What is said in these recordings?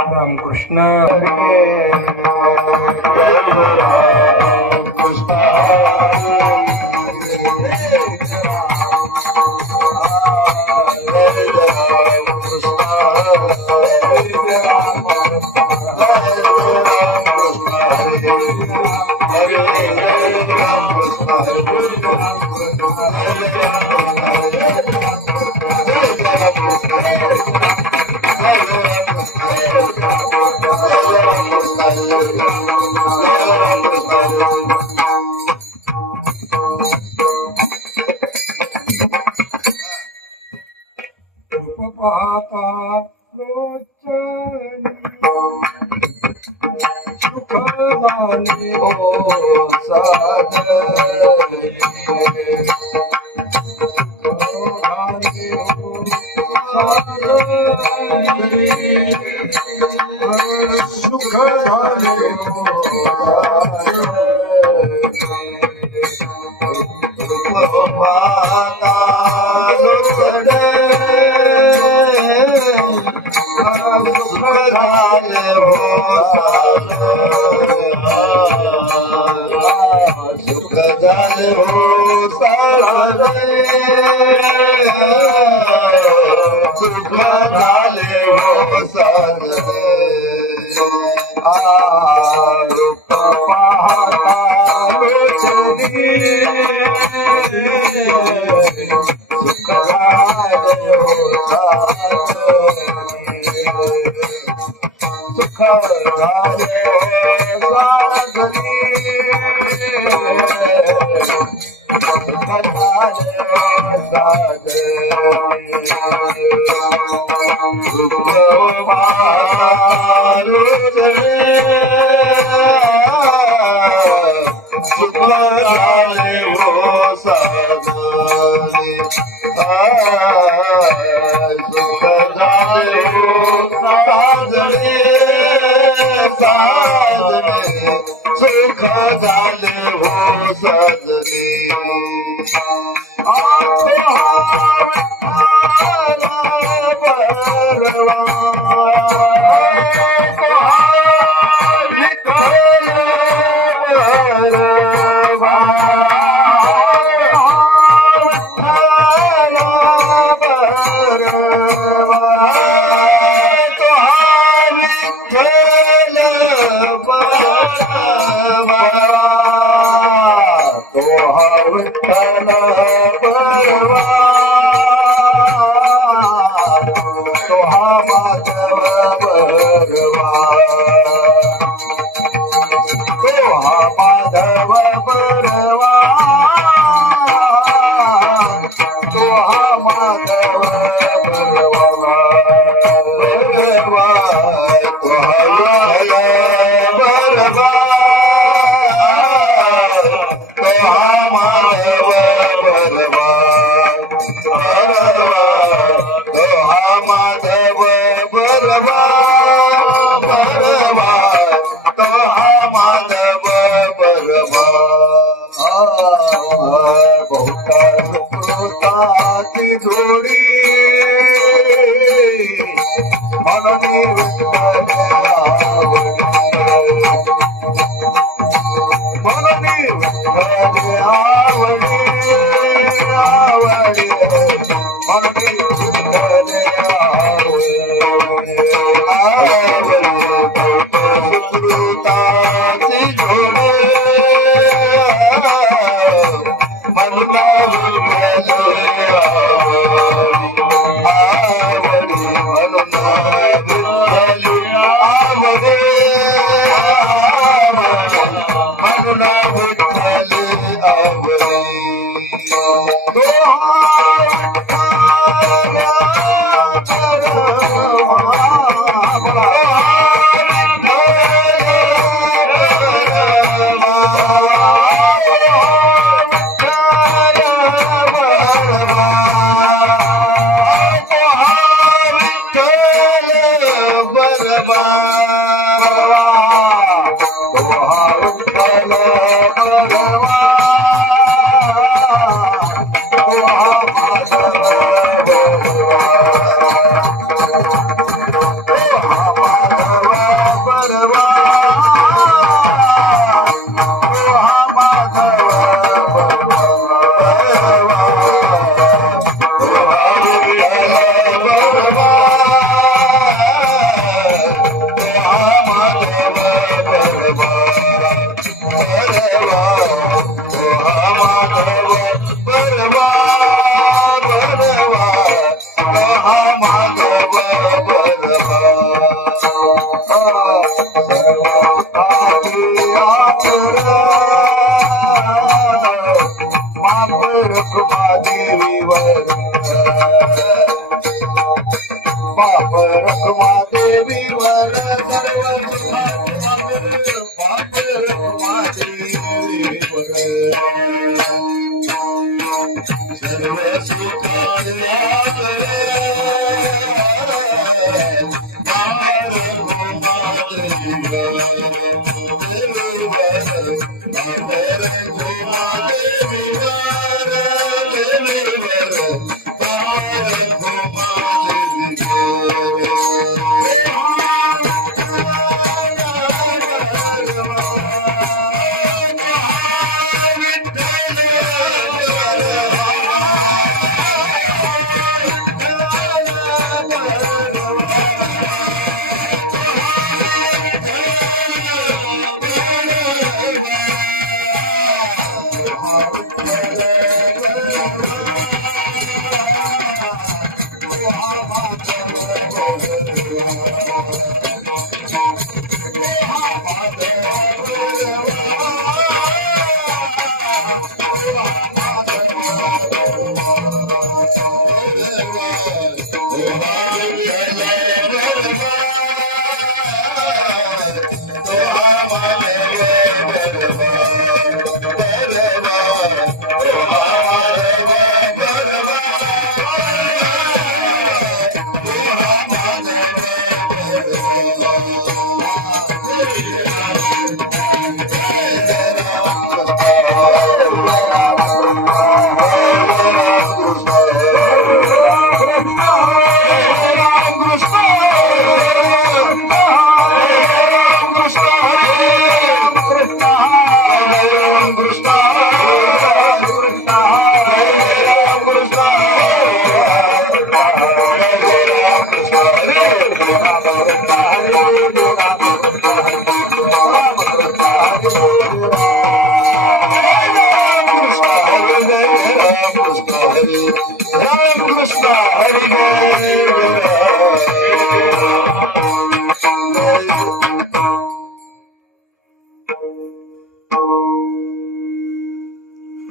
रामकृष्ण पाहता लोचनी सुख झाले हो साधने सुख झाले हो पाहता लोचने सुख झाले हो सारे सुख झाले हो सारे रूप पाहता लोचनी सुख झाले हो सुख झाले साधनी सुख झाले साधनी सुख सुख झाले हो साधनी सुख झाले हो साधनी साधने सुख झाले हो साधने जोडी मननी आवडी आवडी मननी सुकृताची जोडी मनला Oh,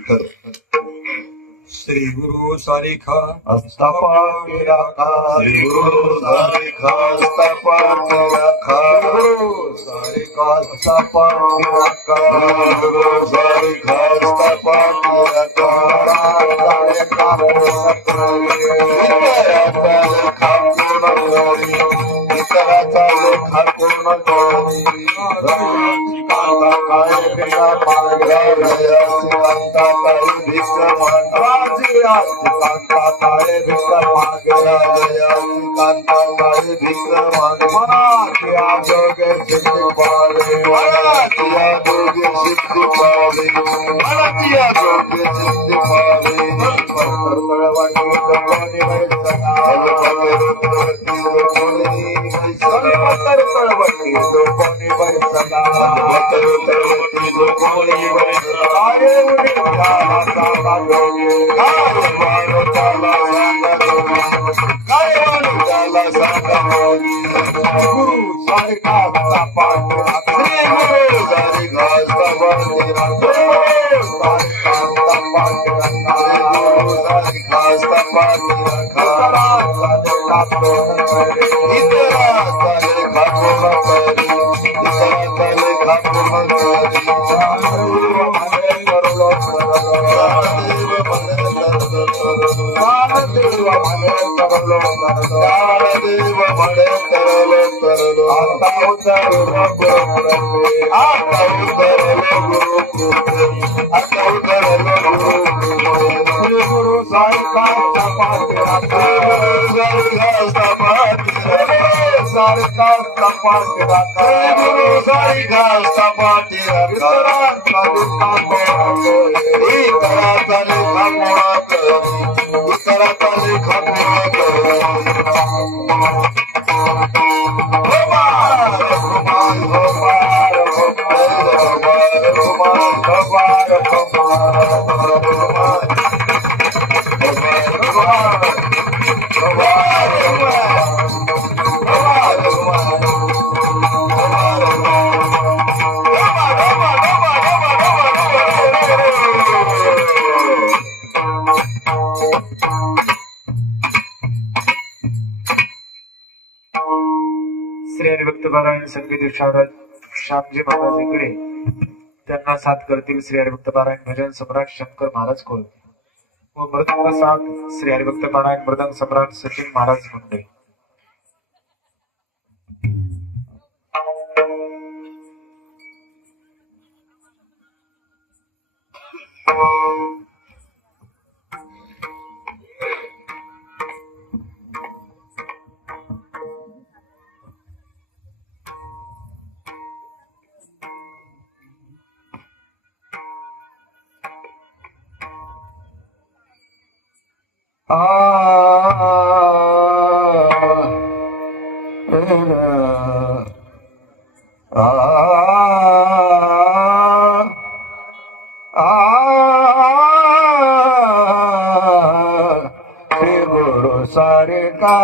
श्री गुरु सारिखा हस्तपाटी राखा श्री गुरु सारिखा हस्तपाटी राखा गुरु सारिखा हस्तपाटी राखा गुरु सारिखा हस्तपाटी राखा सारिखा लेखा पूर्ण करी इतराचा लेखा पूर्ण करी कांता काय बिना मागे कांता काही विक्रम कांता काय बिना मागे कांता काही विक्रम मनाची आजोगे सिद्धी पावे मनातिया दोघे सिद्धी पावे मनातिया दोघे सिद्धी पावे तळवाणी गंगानी वैसना तळवटी लोकांनी वैसना आये उडी झाला सागा जोगे गुरु सारिखा पाठ गुरु सारिखा सारिखा पाठ श्री हरिभक्त पारायण संगीत विशारद श्यामजी महाराज इकडे त्यांना साथ करतील श्री हरिभक्त पारायण भजन सम्राट शंकर महाराज कोल व मृदंग साथ श्री हरिभक्त पारायण मृदंग सम्राट सचिन महाराज मुंडे. श्री गुरु सारिखा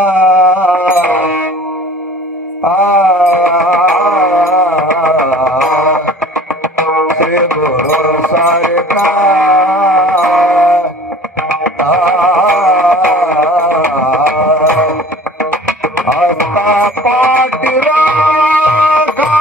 श्री गुरु सारिखा हस्ता पाटी राखा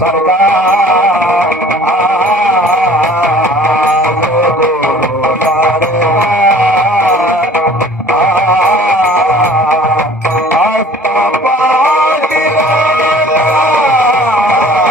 सारखा जय गुरु सारखा आस्था पाटीला जय गुरु सारखा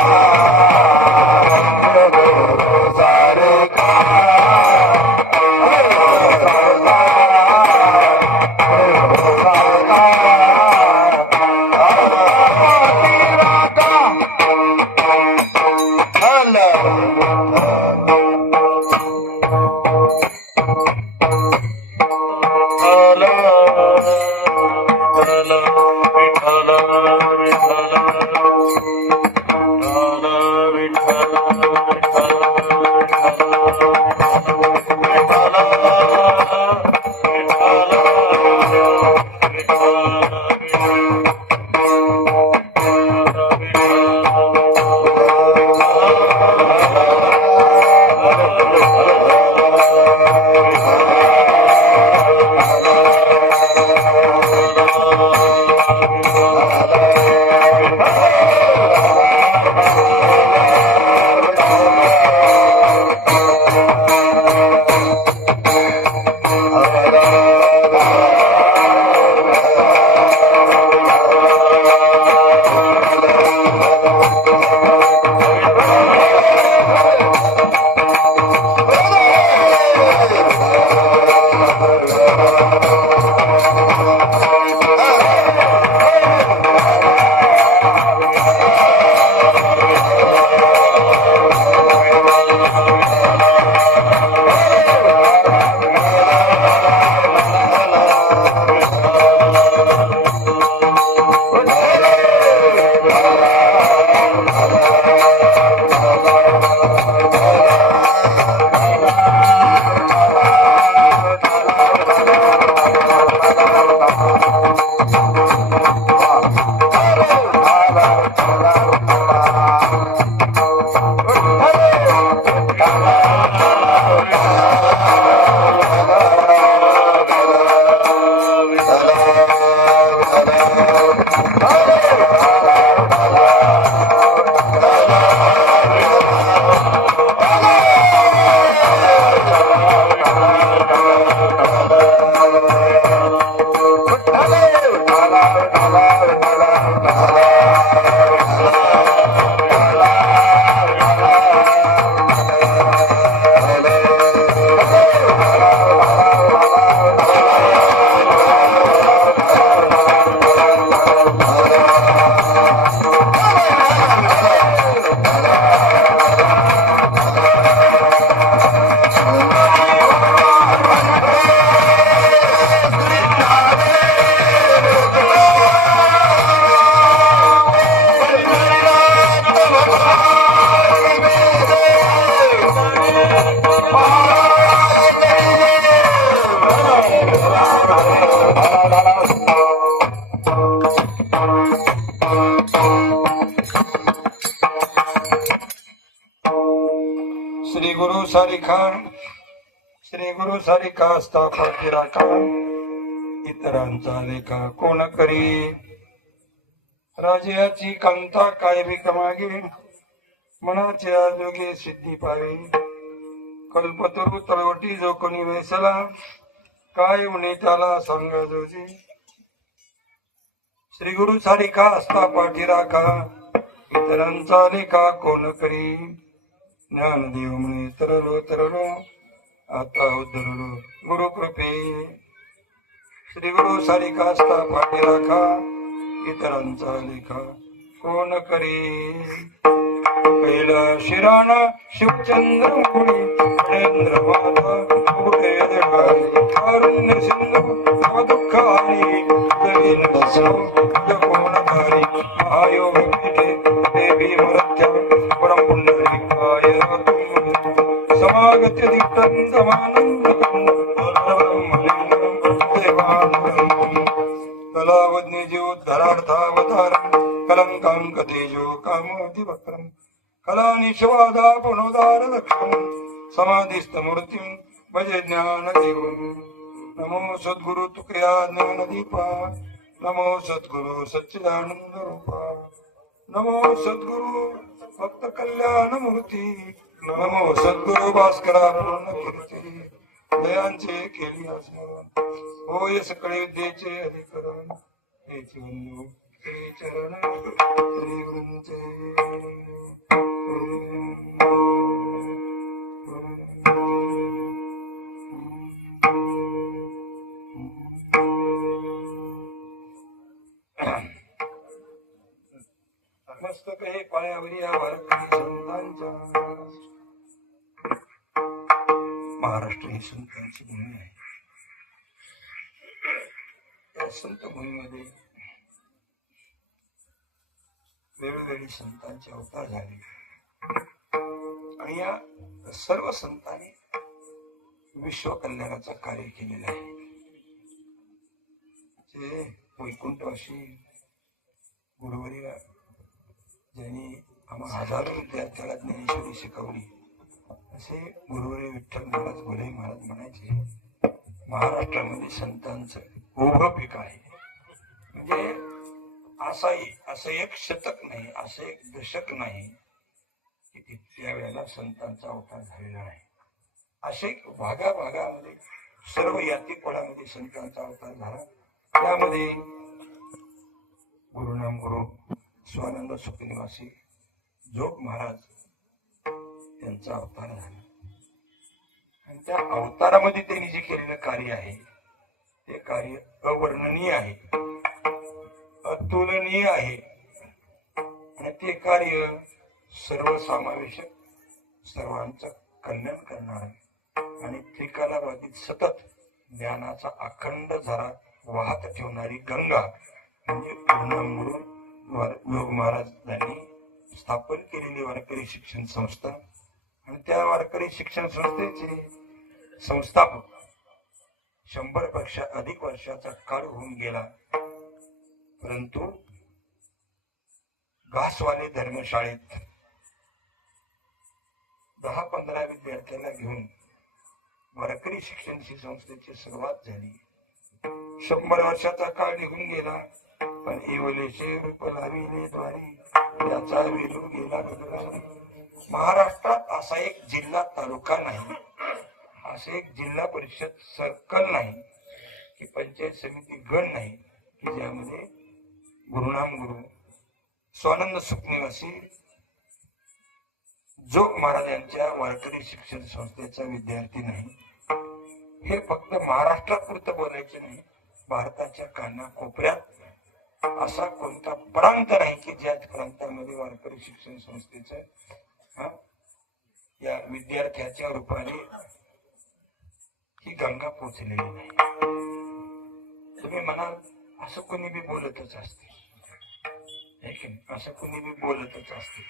श्री गुरु सारिखा श्री गुरु सारिखा स्थापती राखा इतरांचा लेखा कोण करी राजयाची कांता काय भीक मागे मनाच्या जोगे सिद्धी पावे कल्पतरू तळवटी जो कोणी वेसला काय म्हणे त्याला सांगा जोजी श्री गुरु सारिखा असता पाठी राखा इतरांचा लेखा कोण करी ज्ञानदेव म्हणे तरलो तरलो आता उतरलो गुरु कृपे श्री गुरु सारिखा असता पाठी राखा इतरांचा लेखा कोण करी पहिला शिराणा शिवचंद्र मुनी गणेंद्र माता उभे देवारी कारुण्य सिंधू दुःख आली दलीन कोणधारी महायोग पेटे देवी मरत्या परम पुंडलिकाय समागत्य दिक्तं समानंदकं परब्रह्मलिंगं देवानंदं कलावज्ञ जीवोद्धरार्थावतारं कलंकां कतेजो कामोदिवक्रं कलानिश्वादा पुनोदार लक्ष्मं समाधिस्थ मूर्तिं भजे ज्ञानदेवं नमो सद्गुरु तुकया ज्ञानदीपा नमो सद्गुरु सच्चिदानंद रूपा नमो सद्गुरु भक्त कल्याण मूर्ती नमो सद्गुरु भास्करा पूर्ण कीर्ती दयांचे केली स्मरण होय सकळे विद्येचे अधिकरण हे जीवन हे चरण हरी वृंदे. मस्तक हे पायावरी या वारकरी संतांच्या महाराष्ट्र ही संतांची भूमी आहे. या संत भूमीमध्ये वेळोवेळी संतांचे अवतार झाले आणि या सर्व संतांनी विश्व कल्याणाचं कार्य केलेलं आहे. जे वैकुंठवासी गुरुवर्य ज्यांनी आम्हा हजारो विद्यार्थ्याला ज्ञानेश्वरी शिकवली असे गुरुवर्य विठ्ठल महाराज गोले महाराज म्हणायचे, महाराष्ट्रामध्ये संतांचं उभं पीक आहे. म्हणजे असं एक शतक नाही, असं एक दशक नाही की त्यावेळेला संतांचा अवतार झालेला आहे. असे भागाभागामध्ये सर्व यातिपळामध्ये संतांचा अवतार झाला. त्यामध्ये गुरुनाम गुरु स्वानंद सुखनिवासी जोग महाराज यांचा अवतार झाला आणि त्या अवतारामध्ये त्यांनी जे केलेलं कार्य आहे ते कार्य अवर्णनीय आहे, अतुलनीय आहे आणि ते कार्य सर्वसमावेशक, सर्वांचं कल्याण करणार आणि त्रिकालाबाधित सतत ज्ञानाचा अखंड झरा वाहत ठेवणारी गंगा म्हणजे गुरुनाम गुरु योग महाराजांनी स्थापन केलेली वारकरी शिक्षण संस्था आणि त्या वारकरी शिक्षण संस्थेचे संस्थापक 100 पेक्षा अधिक वर्षाचा काळ होऊन गेला, परंतु घासवाले धर्मशाळेत 10-15 विद्यार्थ्याला घेऊन वारकरी शिक्षण संस्थेची सुरुवात झाली. 100 वर्षाचा काळ निघून गेला, पण इवलेचे रूप लाविले द्वारी त्याचा विरू गेला गगनाने. महाराष्ट्रात असा एक जिल्हा तालुका नाही, असे एक जिल्हा परिषद सर्कल नाही की पंचायत समिती गण नाही की ज्यामध्ये गुरुनाम गुरु स्वानंद सुखनिवासी जोग महाराज यांच्या वारकरी शिक्षण संस्थेचा विद्यार्थी नाही. हे फक्त महाराष्ट्रात पुरतं बोलायचे नाही, भारताच्या कानाकोपऱ्यात असा कोणता प्रांत नाही की ज्या प्रांतामध्ये वारकरी शिक्षण संस्थेचं या विद्यार्थ्याच्या रूपाने ही गंगा पोचलेली नाही. तुम्ही म्हणाल असं कोणी बी बोलतच असते, असं कोणी बी बोलतच असते.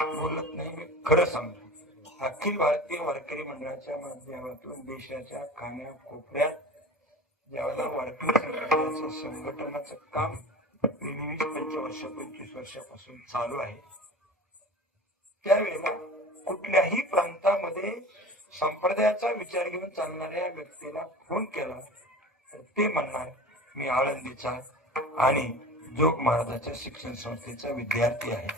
बोलत नाही, मी खरं सांगतो. अखिल भारतीय वारकरी मंडळाच्या माध्यमातून देशाच्या कानाकोपऱ्यात ज्यावेळेला वारकरी संघटनाचं काम 25 वर्षापासून चालू आहे, त्यावेळेला कुठल्याही प्रांतामध्ये संप्रदायाचा विचार घेऊन चालणाऱ्या व्यक्तीला फोन केला तर ते म्हणणार मी आळंदीचा आणि जोग महाराजाच्या शिक्षण संस्थेचा विद्यार्थी आहे.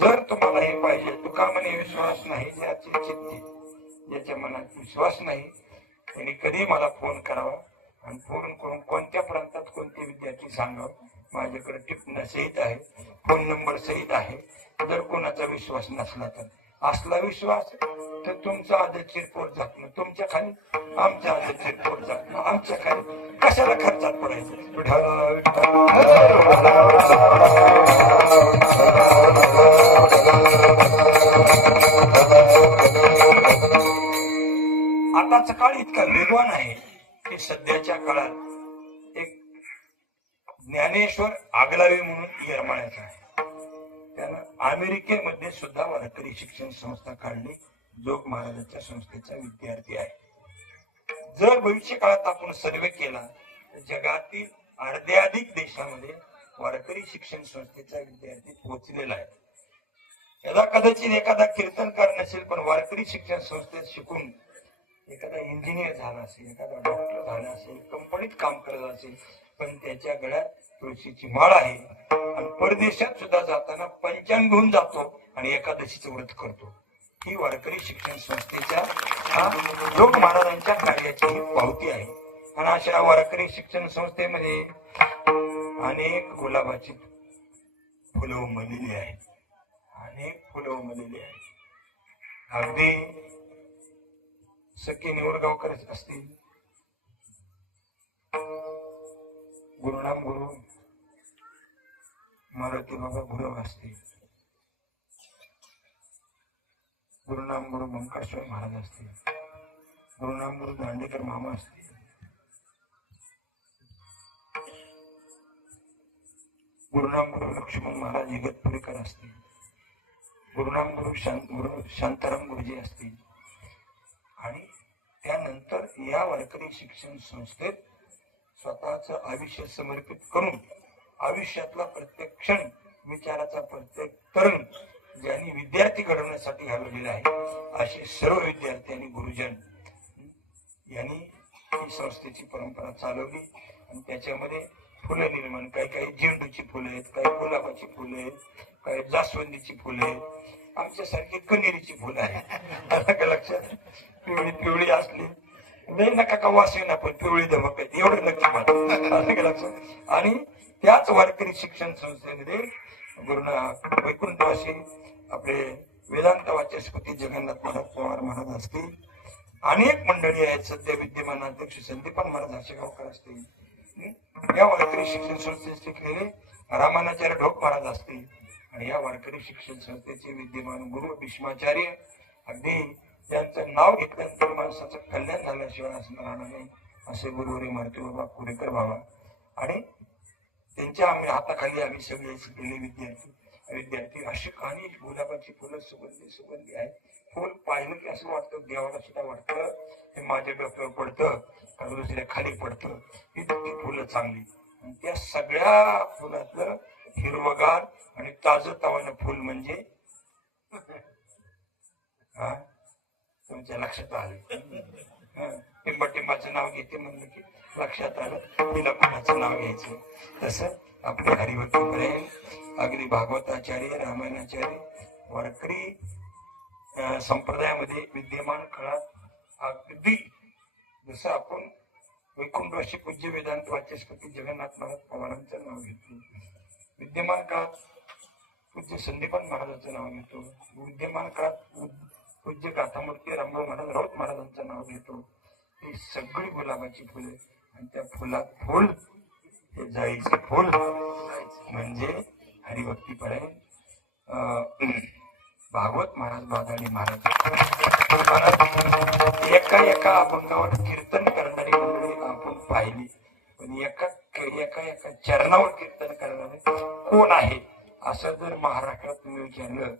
जर तुम्हाला हे पाहिजे, तुका म्हणे विश्वास नाही ज्याची चित्ती, ज्याच्या मनात विश्वास नाही त्यांनी कधी मला फोन करावा आणि फोन करून कोणत्या प्रांतात कोणते विद्यार्थी सांगावं. माझ्याकडे टिप्पण्या सहित आहे, फोन नंबर सहित आहे. जर कोणाचा विश्वास नसला तर असला विश्वास तर तुमचा आदतशीर पोट जात, तुमच्या खाली आमच्या आदतशीर पोट जात, आमच्या खाली कशाला खर्चात पडायचं. आताचा काळ इतका वेगवान आहे की सध्याच्या काळात एक ज्ञानेश्वर आगलावे म्हणून येरमाळ्याचा आहे, त्यानं अमेरिकेमध्ये सुद्धा वारकरी शिक्षण संस्था काढली. जोग महाराजांच्या संस्थेचा विद्यार्थी आहे. जर भविष्य काळात आपण सर्वे केला तर जगातील अर्ध्याधिक देशामध्ये वारकरी शिक्षण संस्थेचा विद्यार्थी पोहोचलेला आहे. याला कदाचित एखादा कीर्तनकार नसेल, पण वारकरी शिक्षण संस्थेत शिकून एखादा इंजिनियर झाला असेल, एखादा डॉक्टर झाला असेल, कंपनीत काम करत असेल, पण त्याच्या गळ्यात तुळशीची माळ आहे. आणि परदेशात सुद्धा जाताना पंचांग घेऊन जातो आणि एकादशीचं व्रत करतो. ही वारकरी शिक्षण संस्थेच्या लोक महाराजांच्या कार्याची ही पावती आहे. आणि अशा वारकरी शिक्षण संस्थेमध्ये अनेक गुलाबाची फुलं उमललेली आहेत. अनेक फुलं उमललेली आहेत. अगदी सखी निवडगावकर असतील, गुरुनाम गुरु मारुती बाबा गुरु असतील, गुरुनाम गुरु मंकाश्वर महाराज असतील, गुरुनाम गुरु दांडेकर मामा असतील, गुरुनाम गुरु लक्ष्मण महाराज इगतपुरीकर असतील, गुरुनाम गुरु शांताराम गुरुजी असतील. आणि त्यानंतर या वारकरी शिक्षण संस्थेत स्वतःचं आयुष्य समर्पित करून आयुष्यातला प्रत्येक क्षण, विचाराचा प्रत्येक तरुण ज्यांनी विद्यार्थी घडवण्यासाठी घालवलेला आहे, असे सर्व विद्यार्थी आणि गुरुजन यांनी ही संस्थेची परंपरा चालवली. आणि त्याच्यामध्ये फुलं निर्माण, काही झेंडूची फुलं आहेत, काही गुलाबाची फुलं आहेत, काही जास्वंदीची फुलं आहेत, आमच्यासारखी कनेरीची फुलं आहेत. लक्षात पिवळी पिवळी असली नाही नका का वासी ना, पण पिवळी दमक आहेत एवढं लक्षात. आणि त्याच वारकरी शिक्षण संस्थेमध्ये गुरुनाथ वैकुंठवासी आपले वेदांत वाचस्पती जगन्नाथ महाराज पवार महाराज असतील, अनेक मंडळी आहेत. सध्या विद्यमान अध्यक्ष संदीपान महाराज आशेगावकर असतील, या वारकरी शिक्षण संस्थेत शिकलेले रामानाचार्य ढोक महाराज असतील, आणि या वारकरी शिक्षण संस्थेचे विद्यमान गुरु भीष्माचार्य, अगदी त्यांचं नाव घेतल्यानंतर माणसाचं कल्याण झाल्याशिवाय असणार नाही असे गुरुवरी मारुती बाबा कुरेकर बाबा. आणि त्यांच्या हाताखाली आम्ही सगळे शिकलेले विद्यार्थी अशी कहाणी. गुलाबाची फुलं सुगंधी आहे. फुल पाहिलं की असं वाटतं, देवाला सुद्धा वाटतं हे माझ्या डोक्यावर पडतं का दुसऱ्या खाली पडतं, इतकी फुलं चांगली. आणि त्या सगळ्या फुलातलं हिरवगार आणि ताजं तवानं फुल म्हणजे तुमच्या लक्षात आलं. टिंबाचं नाव घेते म्हणलं की लक्षात आलं तिला कोणाचं नाव घ्यायचं. तसं आपले हरिभक्त प्रेम अगदी भागवताचार्य, रामायणाचार्य वारकरी संप्रदायामध्ये विद्यमान काळात अगदी जसं आपण वैकुंठवासी पूज्य वेदांत वाचस्पती जगन्नाथ महाराज पवारांचं नाव घेतो, विद्यमान काळात पूज्य संदीपान महाराजांचं नाव घेतो, विद्यमान काळात पूज्य गाथामूर्ती रामभाऊ महाराज राऊत महाराजांचं नाव घेतो. ही सगळी गुलाबाची फुले. आणि त्या फुलात फुल हे जाईचं फुल म्हणजे हरिभक्तीपरायण भागवत महाराज बादाडी महाराज. एका अभंगावर कीर्तन करणारी मंडळी आपण पाहिली, पण एका चरणावर कीर्तन करणारे कोण आहे असं जर महाराष्ट्रात तुम्ही विचारलं,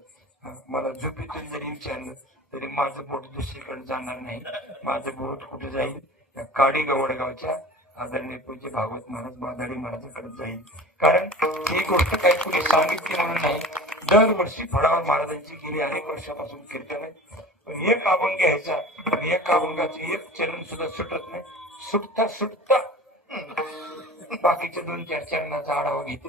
मला झोपेतून जरी विचारलं तरी माझं बोट दुसरीकडे जाणार नाही. माझं बोट कुठे जाईल? त्या काडी गवडगावच्या आदरणीय पूज्य भागवत महाराज बादाडी महाराजांकडे जाईल. कारण ही गोष्ट काही कुणी सांगितली म्हणून नाही, दरवर्षी फडावळ महाराजांची गेली अनेक वर्षापासून कीर्तन आहे. पण एक अभंग घ्यायचा, एक अभंगाचं एक चरण सुद्धा सुटत नाही. सुटता बाकीच्या 2-4 चरणाचा आढावा घेते.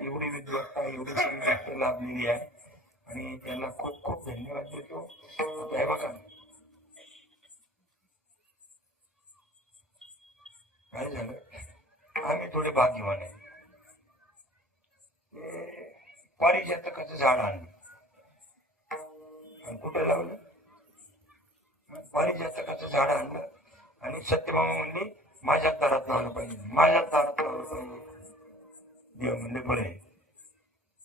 एवढी विद्वत्ता, एवढी सगळी लाभलेली आहे आणि त्यांना खूप खूप धन्यवाद देतो. काय बघा काय झालं, आम्ही थोडे भाग्यवान आहे. पारिजातकाचं झाड आणलं आणि कुठं लावलं? पारिजातकाचं झाड आणलं आणि सत्यभामा म्हणली माझ्या दारात लावलं पाहिजे, माझ्या दारात लावलं पाहिजे. देव म्हणले बरं आहे.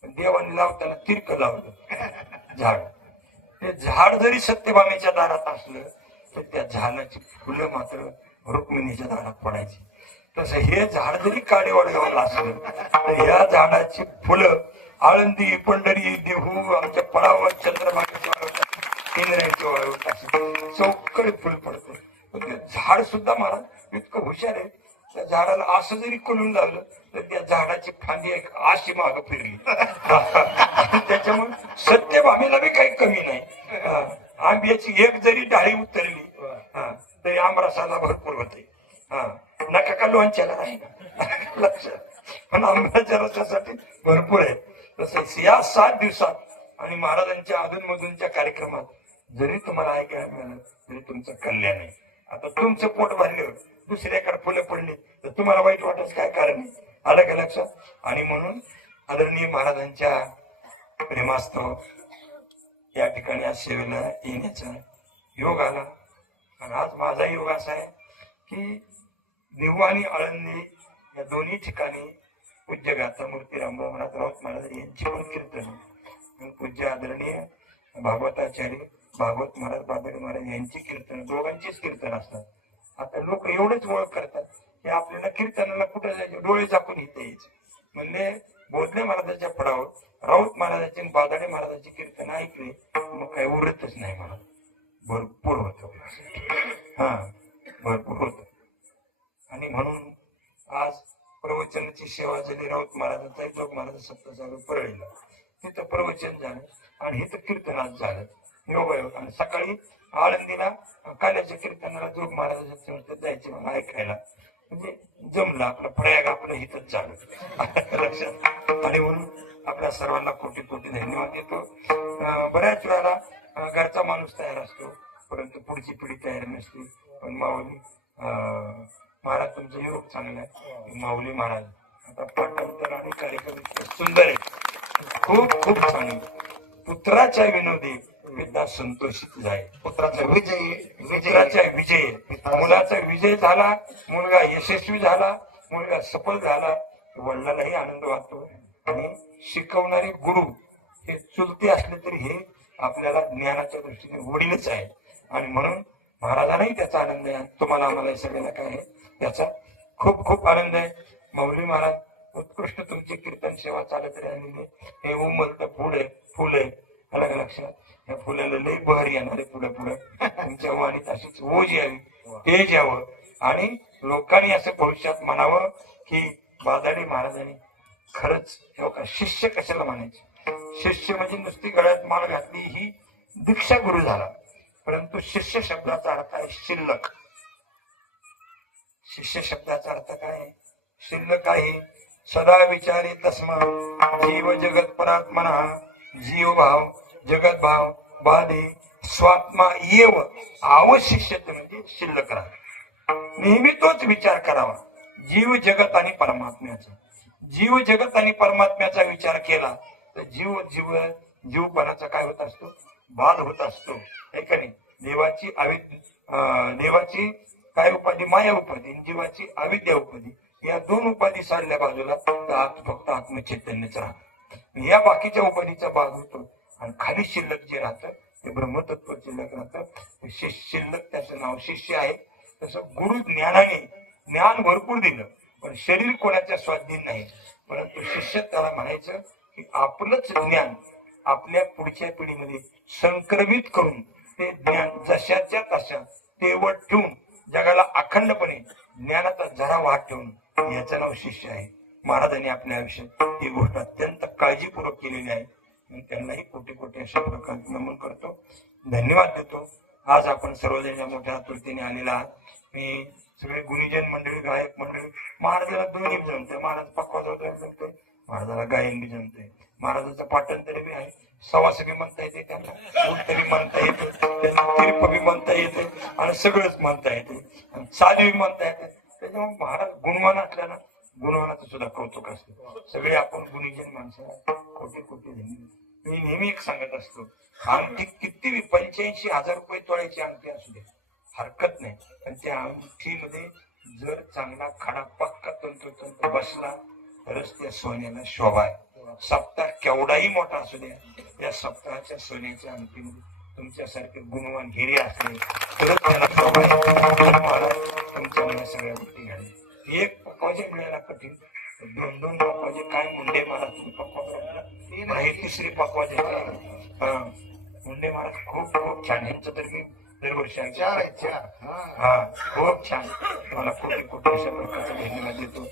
पण देवाने लावताना तिरक लावलं झाड. ते झाड जरी सत्यभामेच्या दारात असलं तर त्या झाडाची फुलं मात्र रुक्मिणीच्या दारात पडायची. तसं हे झाड जरी काडेवाड्यावर असलं तर ह्या झाडाची फुलं आळंदी, पंढरी, देहू, आमच्या पडावर, चंद्रभागेच्या केंद्राच्या वाळवट चौकडी फुल पडतं. पण ते झाड सुद्धा महाराज इतकं हुशार आहे, त्या झाडाला असं जरी करून लावलं तर त्या झाडाची फांदी एक अशी मागं फिरली. त्याच्यामुळे सत्यभामेला बी काही कमी नाही. आंब्याची एक जरी डाळी उतरली तरी आमरसाला भरपूर होते. नका का लोणच्याला नाही. आणि या 7 दिवसात आणि महाराजांच्या अधूनमधूनच्या कार्यक्रमात जरी तुम्हाला ऐकायला मिळालं तरी तुमचं कल्याण आहे. आता तुमचं पोट भरल्यावर दुसऱ्याकडे फुलं पडली तर तुम्हाला वाईट वाटायचं काय कारण आहे? आलं का लक्षात? आणि म्हणून आदरणीय महाराजांच्या प्रेमास्तव या ठिकाणी आज सेवेला येण्याचा योग आला. आणि आज माझा योग असा आहे की देहू आणि आळंदी या दोन्ही ठिकाणी पूज्य गाथा मूर्ती रामरावनाथ राऊत महाराज यांची पण कीर्तन आणि पूज्य आदरणीय भागवताचार्य भागवत महाराज बाबेड महाराज यांची कीर्तन दोघांचीच कीर्तन असतात. आता लोक एवढंच ओळख करतात की आपल्याला कीर्तनाला कुठे जायचे डोळे झाकून इथे यायचे. म्हणले बोधले महाराजांच्या फळावर राऊत महाराजांची आणि बादाडे महाराजांची कीर्तन ऐकली मग काही उरतच नाही मला. भरपूर होत भरपूर होत. आणि म्हणून आज प्रवचनाची सेवा झाली. राऊत महाराजांचा जोग महाराज सप्तसागर परळीला तिथं प्रवचन झालं आणि इथं कीर्तनात झालं योगायोग. आणि सकाळी आळंदीला काल्याच्या कीर्तनाला जोग महाराजांच्या जायचे मला ऐकायला. म्हणजे जमलं आपलं प्रयाग आपलं हितच झालं लक्षात. आणि म्हणून आपल्या सर्वांना कोटी कोटी धन्यवाद देतो. बऱ्याच वेळाला घरचा माणूस तयार असतो परंतु पुढची पिढी तयार नसते. पण माऊली महाराज तुमचा योग चांगला आहे. माऊली महाराज आता पाठांतर आणि कार्यक्रम सुंदर आहे. खूप खूप चांगले. पुत्राच्या विनोदी विद्या संतोषित जाय. पुत्राचा विजय मुलाचा विजय झाला. मुलगा यशस्वी झाला. मुलगा सफल झाला. वडिलांनाही आनंद वाटतो. आणि शिकवणारे गुरु हे चुलते असले तरी हे आपल्याला ज्ञानाच्या दृष्टीने वडीलच आहे. आणि म्हणून महाराजांनाही त्याचा आनंद आहे. तुम्हाला आम्हाला सगळ्यांना काय आहे त्याचा खूप खूप आनंद आहे. माऊली महाराज उत्कृष्ट तुमची कीर्तन सेवा चालत राहिलेली. हे उमलतं फुल आहे अलग लक्षात. या फुलाला लई बहर येणारे पुढे पुढे तुमच्या वाणीत अशीच ओज यावी तेज यावं. आणि लोकांनी असं भविष्यात म्हणावं की बादाडी महाराजांनी खरंच का शिष्य कशाला म्हणायचे. शिष्य म्हणजे नुसती गळ्यात माळ घातली ही दीक्षा गुरु झाला. परंतु शिष्य शब्दाचा अर्थ आहे शिल्लक. शिष्य शब्दाचा अर्थ काय? शिल्लक आहे. सदा विचारे तस्मा जीव जगत परात्मना जीव भाव जगत भाव बाधे स्वात्मा येव आवशिष्यते म्हणजे शिल्लक राहा. नेहमी तोच विचार करावा जीव जगत आणि परमात्म्याचा. जीव जगत आणि परमात्म्याचा विचार केला तर जीवपणाचा काय होत असतो? बाध होत असतो. हे का नाही? देवाची काय उपाधी? माया उपाधी. जीवाची अविद्या उपाधी. या दोन उपाधी साडल्या बाजूला फक्त आत्मचैतन्यच राहत. या बाकीच्या उपाधीचा बाध होतो. आणि खाली शिल्लक जे राहतं ते ब्रह्मतत्व शिल्लक राहतं. शिल्लक त्याचं नाव शिष्य आहे. तसं गुरु ज्ञानाने ज्ञान भरपूर दिलं पण शरीर कोणाच्या स्वाधीन नाही. परंतु शिष्य त्याला म्हणायचं की आपलंच ज्ञान आपल्या पुढच्या पिढीमध्ये संक्रमित करून ते ज्ञान जशाच्या तशा तेवढ ठेवून जगाला अखंडपणे ज्ञानाचा झरा वाट ठेवून याचं नाव शिष्य आहे. महाराजांनी आपल्या आयुष्यात ही गोष्ट अत्यंत काळजीपूर्वक केलेली आहे. त्यांनाही कोटी कोटी अशा प्रकारे नमन करतो. धन्यवाद देतो. आज आपण सर्वजण या मोठ्या आतुरतेने आलेला आहात. मी सगळे गुणीजन मंडळी गायक मंडळी महाराजाला दोन्ही जमते. महाराज पक्वाज जमते महाराजाला गायन बी जमते. महाराजाचं पाठांतर बी आहे. सवास बी म्हणता येते त्यांना उठ बी म्हणता येते तीर्प बी म्हणता येते आणि सगळंच म्हणता येते आणि साधी बी म्हणता येते. त्याच्यामुळे महाराज गुणवान असल्यानं गुणवानाचं सुद्धा कौतुक असतं. सगळे आपण गुणीजन माणसं कोटी कोटी धन्यवाद. मी नेहमी एक सांगत असतो अंगठी किती 85,000 रुपये तोळ्याची अंगठी असू दे हरकत नाही. पण त्या अंगठीमध्ये जर चांगला खडा पक्का तंतोतंत बसला तरच त्या सोन्याला शोभा आहे. सप्ताह केवढाही मोठा असू द्या या सप्ताहाच्या सोन्याच्या अंगठीमध्ये तुमच्यासारखे गुणवान हिरे असले तरच त्याला शोभा आहे. तुमच्यामध्ये सगळ्या गोष्टी घडल्या. एक पक्वाजे मिळायला कठीण. 2-2 पक्वाजे काय मुंडे महाराज पक्वा हे तिसरी पक्वाजे मुंडे महाराज खूप खूप छान. यांचं तर मी दरवर्षी खूप छान. मला कोटी कोटी अशा प्रकारचा धन्यवाद देतो.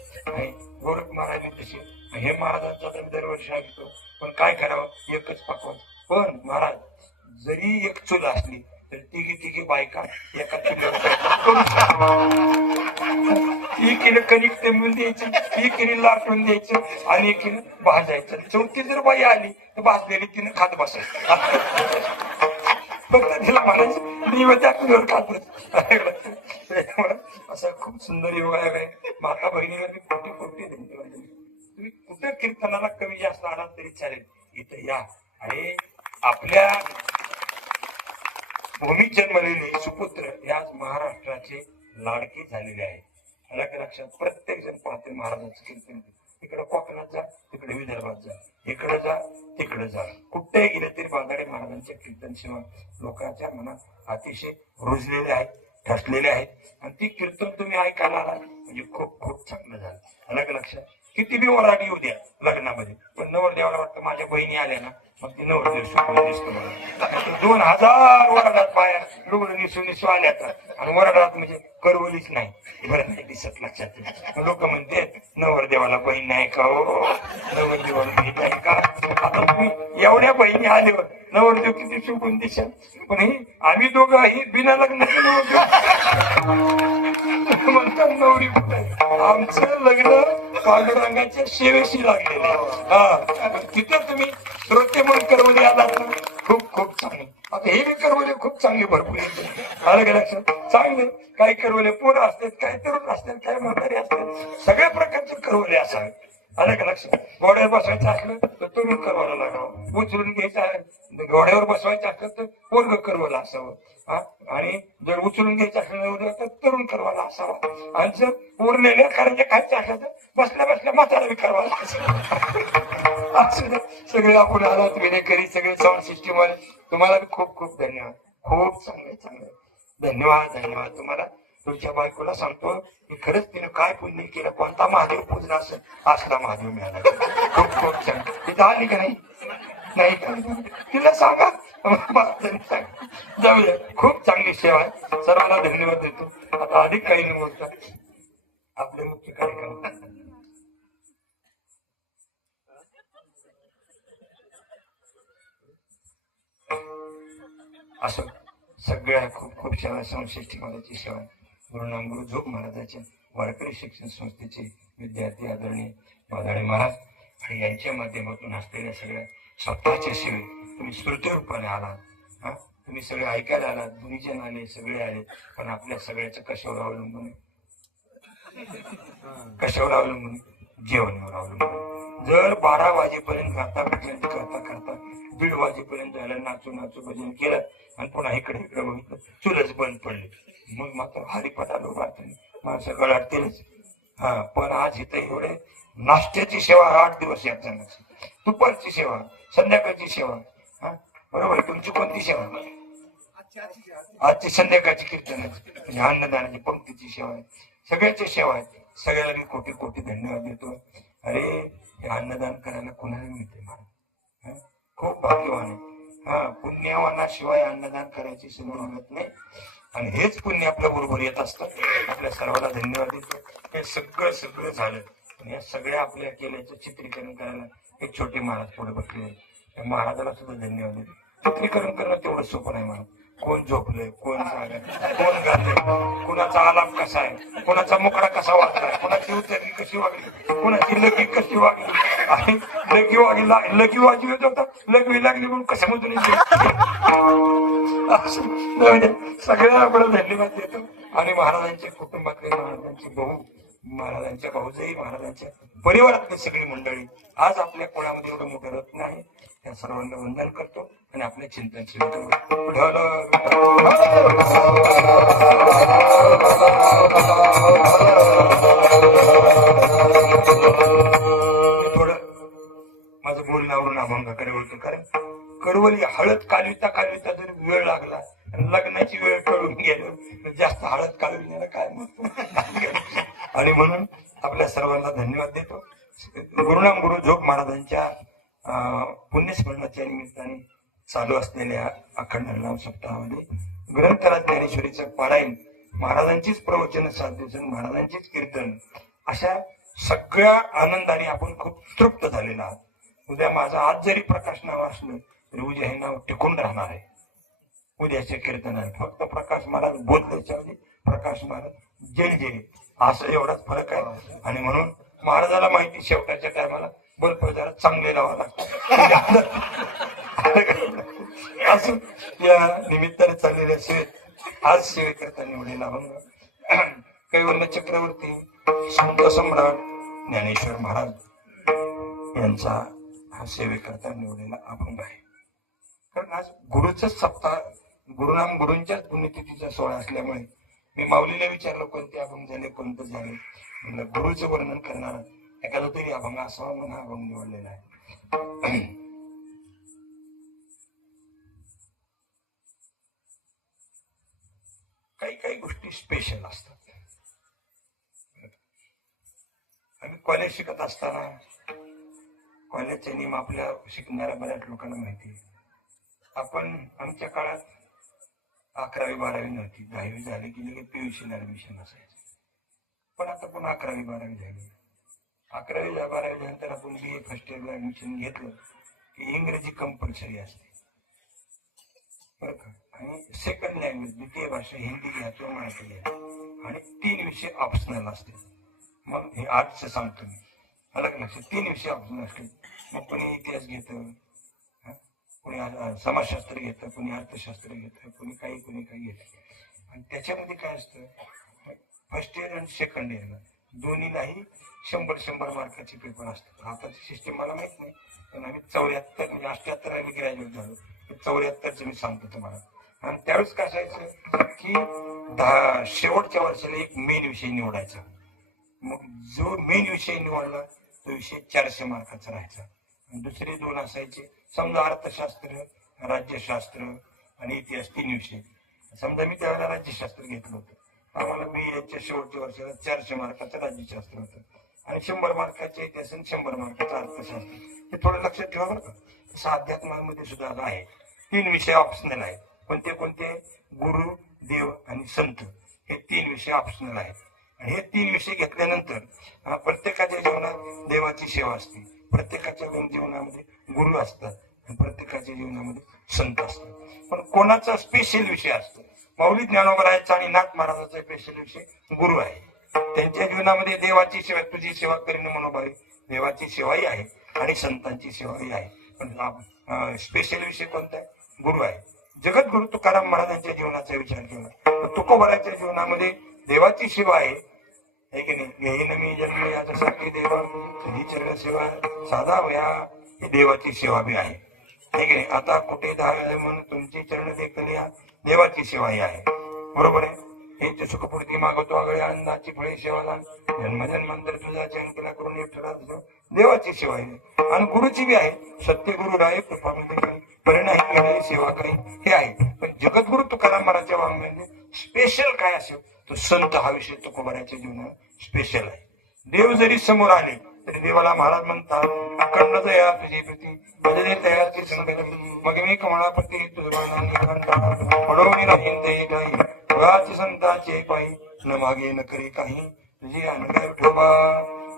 गोरख महाराज तशी हे महाराजांचा तर दरवर्षी ऐकतो. पण काय करावं एकच पक्वाज. पण महाराज जरी एक चूल असली तर तिघी तिघी बायका एका चुलीवर स्वयंपाक करू शकतात. एकीने कणिक तेमून द्यायचं, एकीने लाटून द्यायचं आणि एकीने भाजायचं. चौथी जर बाई आली तर भाजलेली तिने खात बसायचं. फक्त तिला म्हणायचं मी मग त्या चुलीवर खात बस. असा खूप सुंदर योग आहे. माता बहिणीमध्ये कोटी कोटी धन्यवाद. तुम्ही कुठं कीर्तनाला कमी जास्त आलात तरी चालेल, इथं या. आणि आपल्या भूमी जन्मलेले सुपुत्र याच महाराष्ट्राचे लाडके झालेले आहेत. मला लक्षात प्रत्येक जण पाहते महाराजांचं कीर्तन. इकडे कोकणात जा, तिकडे विदर्भात जा, इकडे जा, तिकडे जा, कुठेही गेले तरी बांधाडे महाराजांचे कीर्तन सेवा लोकांच्या मनात अतिशय रुजलेले आहेत, ठसलेले आहेत. आणि ती कीर्तन तुम्ही ऐकायला आला म्हणजे खूप खूप चांगलं झालं. अलग लक्षात किती बी वराडी येऊ द्या लग्नामध्ये, पण नवरदेवाला वाटतं माझ्या बहिणी आल्या ना मग ती नवरदेव सुटून दिसतो मला. 2000 वराडात बाहेर लुगडं निसू आल्या आणि वराडात म्हणजे करवलीच नाही, बरं नाही दिसत. लक्षात लोक म्हणते नवरदेवाला बहीण नाही का हो, नवरदेवाला बहीण नाही का. आता तुम्ही एवढ्या बहिणी आल्यावर नवरदेव किती सुकून दिसेल. पण हे आम्ही दोघं ही बिना लग्नाचं म्हणतात नवरी कुठे. आमचं लग्न पांडुरंगाच्या सेवेशी लागलेलं आहे. हा तिथं तुम्ही श्रोते म्हणून करवले आलात ना, खूप खूप चांगले. आता हे बी करवले खूप चांगले भरपूर येते. अलग लक्षात चांगले काही करवले पोरं असतात, काही तरुण असतात, काही म्हातारे असतात, सगळ्या प्रकारचे करवले असावे. अलग लक्षात घोड्यावर बसवायचं असलं तर तरुण करवाला लागावं, उचलून घ्यायचं आहे घोड्यावर बसवायचं असलं तर पोरग करवाला असावं. आणि जर उचलून घ्यायचं असलं तर तरुण करवाला असावा. आणि जर उरलेल्या करायचे खायचे असलं तर बसल्या बसल्या म्हातारा बी करवाला असावा. असं सगळे आपण आलात विनेकरी, सगळे साऊंड सिस्टीम वाले, तुम्हाला बी खूप खूप धन्यवाद. खूप चांगले चांगले धन्यवाद. धन्यवाद तुम्हाला. तुमच्या बायकोला सांगतो की खरंच तिने काय पुण्य केलं, कोणता महादेव पूजला असेल असला महादेव मिळाला. खूप खूप छान. तिथं आली का नाही, नाही का तिला सांगा, जाऊया. खूप चांगली सेवा आहे. सर्वांना धन्यवाद देतो. आता अधिक काही न बोलता आपले मुख्य कार्यक्रम असं सगळ्या खूप खूप सेवा संश्रेष्ठी महाराजांची सेवा, गुरुनाम गुरु जोग महाराजांच्या वारकरी शिक्षण संस्थेचे विद्यार्थी आदरणीय बांधाडे महाराज आणि यांच्या माध्यमातून असलेल्या सगळ्या स्वतःच्या सेवेत तुम्ही स्मृतिरूपाने आलात. हा तुम्ही सगळे ऐकायला आलात, गुरुजन आले, सगळे आले, पण आपल्या सगळ्याचं कशावर अवलंबून, कशावर अवलंबून, जेवणावर अवलंबून. जर 12 वाजेपर्यंत गाता भजन करता करता 1:30 वाजेपर्यंत झालं, नाचू नाचू भजन केलं आणि पुन्हा इकडे इकडे बघितलं चुलच बंद पडले, मग मात्र हरिपट आलो गाताने माणसं गळाडतीलच. हा पण आज इथं एवढे नाश्त्याची सेवा 8 दिवस या जणांची, दुपारची सेवा, संध्याकाळची सेवा. हा बरोबर. तुमची कोणती सेवा? आजची संध्याकाळची कीर्तनाची म्हणजे अन्नदानाची पंक्तीची सेवा आहे, सगळ्याची सेवा आहे. सगळ्याला मी कोटी कोटी धन्यवाद देतो. अरे हे अन्नदान करायला कोणाला मिळते मला, खूप भाग्यवान आहे. हा पुण्यवानाशिवाय अन्नदान करायची संधी मिळत नाही आणि हेच पुण्य आपल्या बरोबर येत असतं. आपल्या सर्वांना धन्यवाद देतो. हे सगळं सगळं झालं पण या सगळ्या आपल्या केल्याचं चित्रीकरण करायला एक छोटे महाराज पुढे बसले. त्या महाराजाला सुद्धा धन्यवाद देतो. चित्रीकरण करणं तेवढं सोपं नाही मला. कोण झोपलंय, कोण जागय, कोण गातंय, कोणाचा आलाप कसा आहे, कोणाचा मुकडा कसा वागलाय, कोणाची उतरणी कशी वागली, कोणाची लगी कशी वागली आणि लगी वागली लगी वाजवी होता लघवी लागली म्हणून कशामधून सगळ्यांना आपण धन्यवाद देतो. आणि महाराजांच्या कुटुंबातले, महाराजांचे भाऊ, महाराजांच्या भाऊजाई, महाराजांच्या परिवारातली सगळी मंडळी आज आपल्या कोणामध्ये एवढं मोठं रत्न आहे, त्या सर्वांना वंदन करतो आणि आपल्या चिंतन थोडं माझं बोलण्यावरून अभंगाकडे बोलतो. कारण कडवली हळद कालविता कालविता जर वेळ लागला आणि लग्नाची वेळ टळून गेलो जास्त हळद कालविण्याला काय म्हणतो. आणि म्हणून आपल्या सर्वांना धन्यवाद देतो. गुरुनाम गुरु जोग महाराजांच्या पुण्यस्मरणाच्या निमित्ताने चालू असलेल्या अखंड हरिनाम सप्ताहामध्ये ग्रंथराज ज्ञानेश्वरीचं पारायण, महाराजांचीच प्रवचन, 7 दिवसांत महाराजांचीच कीर्तन, अशा सगळ्या आनंदाने आपण खूप तृप्त झालेला आहात. उद्या माझं आज जरी प्रकाश नाव असलं तरी उद्या हे नाव टिकून राहणार आहे. उद्याचे कीर्तन आहे. फक्त प्रकाश महाराज बोलल्याच्या आधी प्रकाश महाराज जय जय असं एवढाच फरक आहे. आणि म्हणून महाराजाला माहिती शेवटाच्या टायमाला बल्ब जरा चांगले लावा लागतात. असं या निमित्ताने चाललेल्या सेवेत आज सेवेकरता निवडलेला अभंग कैवल्य चक्रवर्ती संत सम्राट ज्ञानेश्वर महाराज यांचा हा सेवेकरता निवडलेला अभंग आहे. कारण आज गुरुच सप्ताह गुरुनाम गुरूंच्याच पुण्यतिथीचा सोहळा असल्यामुळे मी माऊलीला विचारलं कोणते अभंग झाले कोणतं झाले. म्हणलं गुरुचं वर्णन करणारा एखादा तरी अभंग असावा म्हणून हा अभंग निवडलेला आहे. काही काही गोष्टी स्पेशल असतात. आम्ही कॉलेज शिकत असताना कॉलेजचे नियम आपल्या शिकणाऱ्या बऱ्याच लोकांना माहिती आहे. आपण आमच्या काळात 11वी 12वी नव्हती, 10वी झाली की लगेच PUC ऍडमिशन असायचं. पण आता पण 11वी 12वी झाली. 11वी 12वी झाल्यानंतर आपण BA फर्स्ट इयरला ऍडमिशन घेतलं की इंग्रजी कंपल्सरी असते बरं का. आणि सेकंड लँग्वेज द्वितीय भाषा हिंदी घ्या किंवा मराठी घ्या. आणि 3 विषय ऑप्शनल असते. मग हे आर्टचं सांगतो मी, अलग लक्षात 3 विषय ऑप्शनल असते. मग कोणी इतिहास घेतं, कोणी समाजशास्त्र घेतं, कोणी अर्थशास्त्र घेतं, कोणी काही घेतं. आणि त्याच्यामध्ये काय असतं, फर्स्ट इयर आणि सेकंड इयरला दोन्हीलाही 100 मार्काचे पेपर असतात. आताची सिस्टीम मला माहित नाही, पण आम्ही 74 म्हणजे 78 आम्ही ग्रॅज्युएट झालो. 74चं मी सांगतो तुम्हाला. आणि त्यावेळेस काय असायचं की शेवटच्या वर्षाला एक मेन विषय निवडायचा. मग जो मेन विषय निवडला तो विषय 400 मार्काचा राहायचा. दुसरे 2 असायचे, समजा अर्थशास्त्र, राज्यशास्त्र आणि इतिहास 3 विषय. समजा मी त्यावेळेला राज्यशास्त्र घेतलं होतं. आम्हाला BA शेवटच्या वर्षाला 400 मार्काचं राज्यशास्त्र होतं आणि 100 मार्काचे इतिहास आणि 100 मार्काचं अर्थशास्त्र. हे थोडं लक्षात ठेवा बरं का. तसं अध्यात्मामध्ये सुद्धा आहे. 3 विषय ऑप्शनल आहेत. कोणते गुरु, देव आणि संत हे 3 विषय ऑप्शनल आहेत. आणि हे 3 विषय घेतल्यानंतर प्रत्येकाच्या जीवनात देवाची सेवा असते, प्रत्येकाच्या जीवनामध्ये गुरु असतात आणि प्रत्येकाच्या जीवनामध्ये संत असतात. पण कोणाचा स्पेशल विषय असतो. माऊली ज्ञानोबरायांचा आणि नाथ महाराजांचा स्पेशल विषय गुरु आहे. त्यांच्या जीवनामध्ये देवाची सेवा, तुझी सेवा करीन मनोभावी, देवाची सेवाही आहे आणि संतांची सेवाही आहे. पण स्पेशल विषय कोणता आहे? गुरु आहे. जगद्गुरु तुकाराम महाराजांच्या जीवनाचा विचार केला. तुकोबराच्या जीवनामध्ये देवाची सेवा आहे की नाही. येईन मी जन्म याच्यासाठी देवा, तुझी चरण सेवा साधा वया, ही देवाची सेवा बी आहे की नाही. आता कुठे धावले म्हणून तुमची चरण देखील या देवाची सेवाही आहे. बरोबर आहे. हे सुखपूर्ती मागवतो आगळे आनंदाची फळे सेवाला, जन्मजन्मांतर तुझा चयन केला करून एकटा देवाची सेवा आहे. आणि गुरुची बी आहे. सत्य गुरु राय कृपा परिणामी सेवा काही हे आहे. पण जगद्गुरु तुकाराम महाराजच्या वाङ्मयामध्ये स्पेशल काय असेल तो संत हा विषय तुकोबराच्या जीवनात स्पेशल आहे. देव जरी समोर आले तरी देवाला महाराज म्हणतात अखंड दया तुझी प्रती भजने तयाची संगत, मग मी कमळापती तुझी संतांचे पायी न मागे न करी काही तुझी अनगर ठोबा.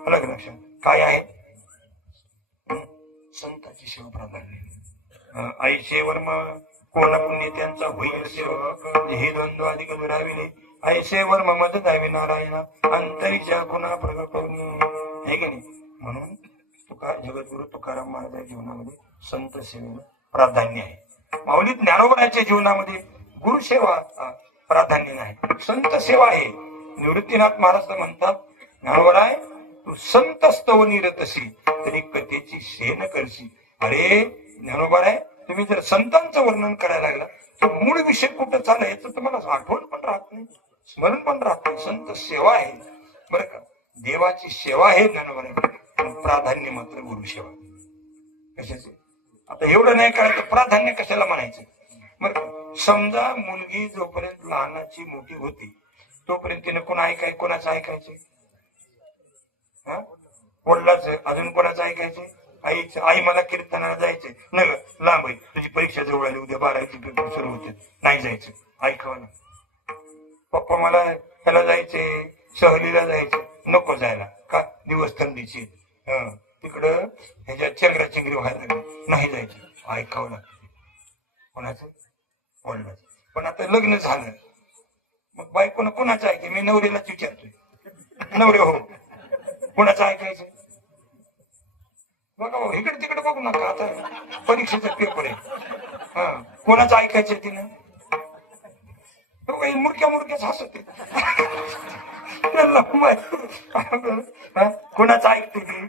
अलग लक्षात काय आहे? संताची सेवा प्राधान्य. आईचे वर्म कोण पुण्य त्यांचा होईल सेवा, हे द्वंद्व अधिक दुराविले ऐसे वर्म मद दावी नारायणा अंतरीच्या गुन्हा प्रगटवणी हे की नाही. म्हणून जगद्गुरु तुकाराम महाराजांच्या जीवनामध्ये संत सेवेला प्राधान्य आहे. माऊली ज्ञानोबराच्या जीवनामध्ये गुरुसेवा प्राधान्य नाही, संत सेवा आहे. निवृत्तीनाथ महाराज म्हणतात ज्ञानोबराय तू संत स्तव निरतसी तरी कथेची शेण करशी. अरे ज्ञानोबराय तुम्ही जर संतांचं वर्णन करायला लागला तर मूळ विषय कुठं चालू याचं तुम्हाला आठवण पण राहत नाही, स्मरण पण राहत नाही. संत सेवा आहे बरं का, देवाची सेवा आहे ज्ञानोबराय. प्राधान्य मात्र गुरुसेवा. कशाचे? आता एवढं नाही करायचं, प्राधान्य कशाला म्हणायचं बरं. समजा मुलगी जोपर्यंत लहानाची मोठी होती तोपर्यंत तिने कोणाचं ऐकायचं? वडिलाच. अजून कोणाचं ऐकायचे? आईचं. आई मला कीर्तनाला जायचंय, न लांब आहे तुझी परीक्षा जवळ आली, उद्या 12वीचे पेपर सुरू होते, नाही जायचं, ऐकावं ना. पप्पा मला ह्याला जायचे, सहलीला जायचे, नको जायला का, दिवस थंडीची तिकडं ह्याच्या चेंगरा चेंगरी व्हायला लागली, नाही जायचं, ऐकावं लागतं. कोणाचं? वडिलाचं. पण आता लग्न झालं मग बायकोनं कोणाचं ऐकाय मी नवऱ्यालाच विचारतोय नवरे हो कोणाचं ऐकायचं बघा इकडे तिकडे बघू नका आता परीक्षेचा पेपर आहे हा कोणाचं ऐकायचं तिनं तो काही मुडक्या मुडक्याच हसत कोणाचं ऐकते ती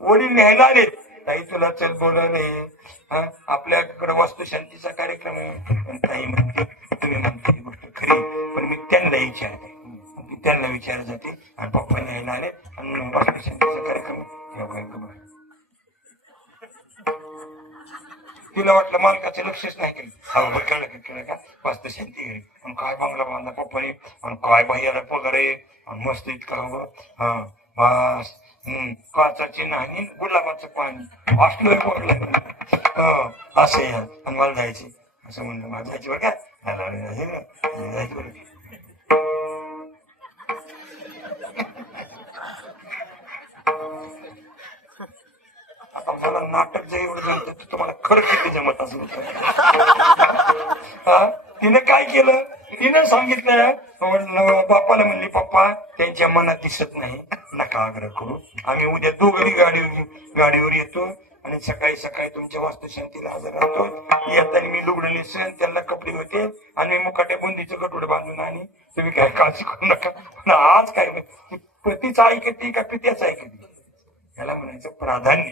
वडील न्यायला आलेत ताई तुला चल बोलवले आपल्याकडे वास्तुशांतीचा कार्यक्रम आहे पण ताई म्हणते तुम्ही म्हणते ही गोष्ट खरी पण मी त्यांना विचारते ती त्यांना विचार जाते आणि पप्पा न्यायला आले आणि वास्तुशांतीचा कार्यक्रम तिला वाटलं मालकाचे लक्षच नाही केलं कळलं का वास्तुशांती घरी आणि काय बांगला बांधला पप्पाने आणि काय बाह्याला पगार आहे आणि मस्त इतका हा बस काचाची नाही गुलाबाचं पाणी असलं पडलं असं या आणि मला जायचे असं म्हणलं मला जायची बरं काय जायची बरं आता मला नाटक जे एवढं जमत तुम्हाला खरं किती जमत असं होतं तिने काय केलं तिने सांगितलं बापाला म्हणली पप्पा त्यांच्या मनात दिसत नाही नका आग्रह करू आम्ही उद्या दोघही गाडीवर येतो आणि सकाळी सकाळी तुमच्या वास्तुशांतीला हजर राहतो येताना मी लुगडं नेसन त्यांना कपडे होते आणि मी मुकाट्या बुंदीचं गटुडे बांधून आणि तुम्ही काय काळजी करू नका पण आज काय पतीच ऐकते का पित्याच ऐकते याला म्हणायचं प्राधान्य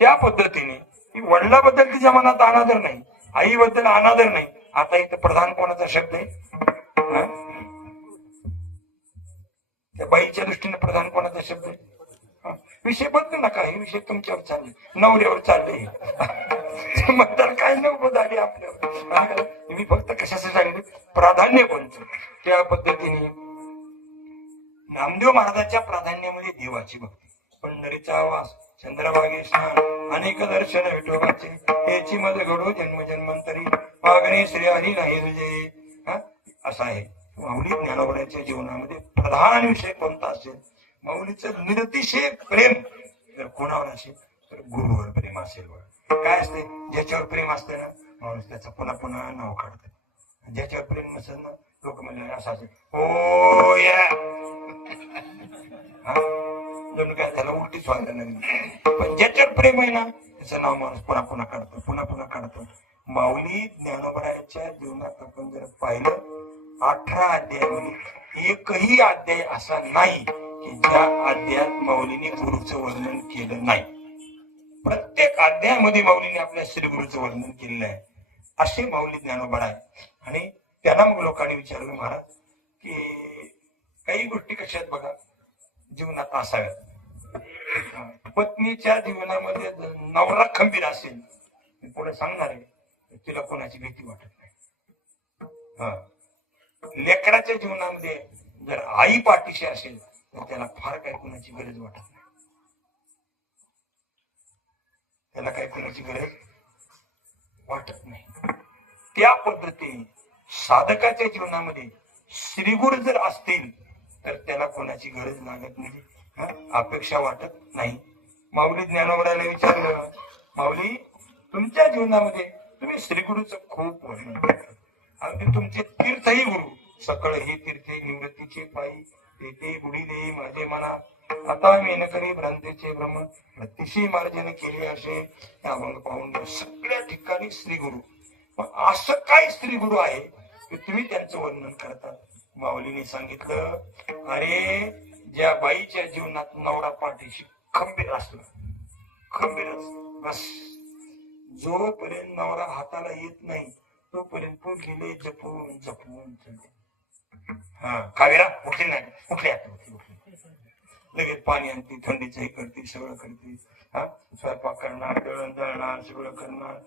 त्या पद्धतीने वडिलाबद्दल तिच्या मनात अनादर नाही आईबद्दल अनादर नाही आता इथं प्रधान कोणाचा शब्द आहे त्या बाईच्या दृष्टीने प्रधान कोणाचा शब्द आहे विषय बदलू नका हे विषय तुमच्यावर चालले नवऱ्यावर चालले म्हणतात काय नव्हतं झाली आपल्यावर मी फक्त कशाचं झाले प्राधान्य कोणतं त्या पद्धतीने नामदेव महाराजांच्या प्राधान्यामध्ये देवाची भक्ती पंढरीचा आवाज चंद्रभागे स्नान अनेक दर्शन विठोबाचे याची मज घडो जन्मजन्मांतरी मागणे श्री हरी नाही तुझे असा आहे माऊली ज्ञानोबराच्या जीवनामध्ये प्रधान विषय कोणता असेल माऊलीचं निरतिशय प्रेम जर कोणावर असेल तर गुरुवर प्रेम असेल काय असते ज्याच्यावर प्रेम असते ना माणूस त्याचा पुन्हा पुन्हा नाव काढते ज्याच्यावर प्रेम नसेल ना लोक म्हणजे असं असेल हो या जणू काय त्याला उलटीच व्हायला लागली पण ज्याच्यावर प्रेम आहे ना त्याचं नाव माणूस पुन्हा पुन्हा काढतो पुन्हा पुन्हा काढतो माऊली ज्ञानोबराच्या जीवनात आपण जर पाहिलं 18 अध्यायामध्ये एकही अध्याय असा नाही की ज्या अध्यायात माऊलीने गुरुचं वर्णन केलं नाही प्रत्येक अध्यायामध्ये माऊलीने आपल्या श्री गुरुचं वर्णन केलेलं आहे असे माऊली ज्ञानोबा आहे आणि त्यांना मग लोकांनी विचारलं महाराज की काही गोष्टी कशा आहेत बघा जीवनात असाव्यात पत्नीच्या जीवनामध्ये नवरा खंबीर असेल मी पुढे सांगणार आहे तिला कोणाची भीती वाटत नाही लेकराच्या जीवनामध्ये जर आई पाठीशी असेल तर त्याला फार काही कोणाची गरज वाटत नाही त्याला काही कोणाची गरज वाटत नाही त्या पद्धतीने साधकाच्या जीवनामध्ये श्रीगुरु जर असतील तर त्याला कोणाची गरज लागत नाही अपेक्षा वाटत नाही माऊली ज्ञानोबराला विचारलं माऊली तुमच्या जीवनामध्ये तुम्ही श्रीगुरूचं खूप वर्णन करता अगदी तुमचे तीर्थही गुरु सकळ ही तीर्थे निवृत्तीचे पायी तेथे गुढी देई माझे मना आता मेनकरी भ्रांतीचे भ्रम प्रतिशी मार्जन केले असे अभंग पाहून सगळ्या ठिकाणी श्रीगुरु पण असं काय श्रीगुरु आहे की तुम्ही त्यांचं वर्णन करता माऊलीने सांगितलं अरे ज्या बाईच्या जीवनात नवरा पाठीशी खंबीर असला खंबीरच बस जोपर्यंत नवरा हाताला येत नाही तोपर्यंत तो गेले जपून जपून कावेरा उठली नाही उठल्या लगेच पाणी आणते थंडीचंही करते सगळं करते स्वयंपाक करणार दळण दळणार सगळं करणार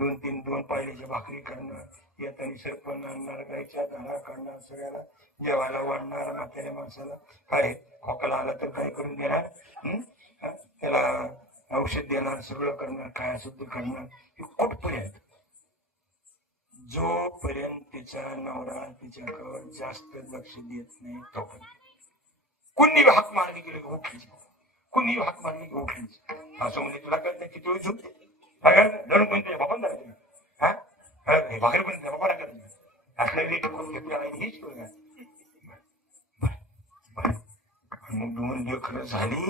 2 पायलीच्या भाकरी करणार येतानी सरपण आणणार गायच्या धारा काढणार सगळ्याला जेवायला वाढणार म्हाताऱ्या माणसाला काय खोकला आला तर काय करून देणार त्याला औषध देणार सगळं करणार काय शुद्ध करणार कुठपर्यंत जोपर्यंत तिचा नवरा तिच्याकडे जास्त लक्ष देत नाही तोपर्यंत कुणी हाक मारली गेली की उठलीच कुणी हाक मारली की उठलीच असं म्हणजे तुला कळत किती वेळ झोपते दळून कोणी तुझ्या बापान हे भाकरी पण द्या बाबा करत असलं लेट करून हेच करू मग 2 लेकरं झाली.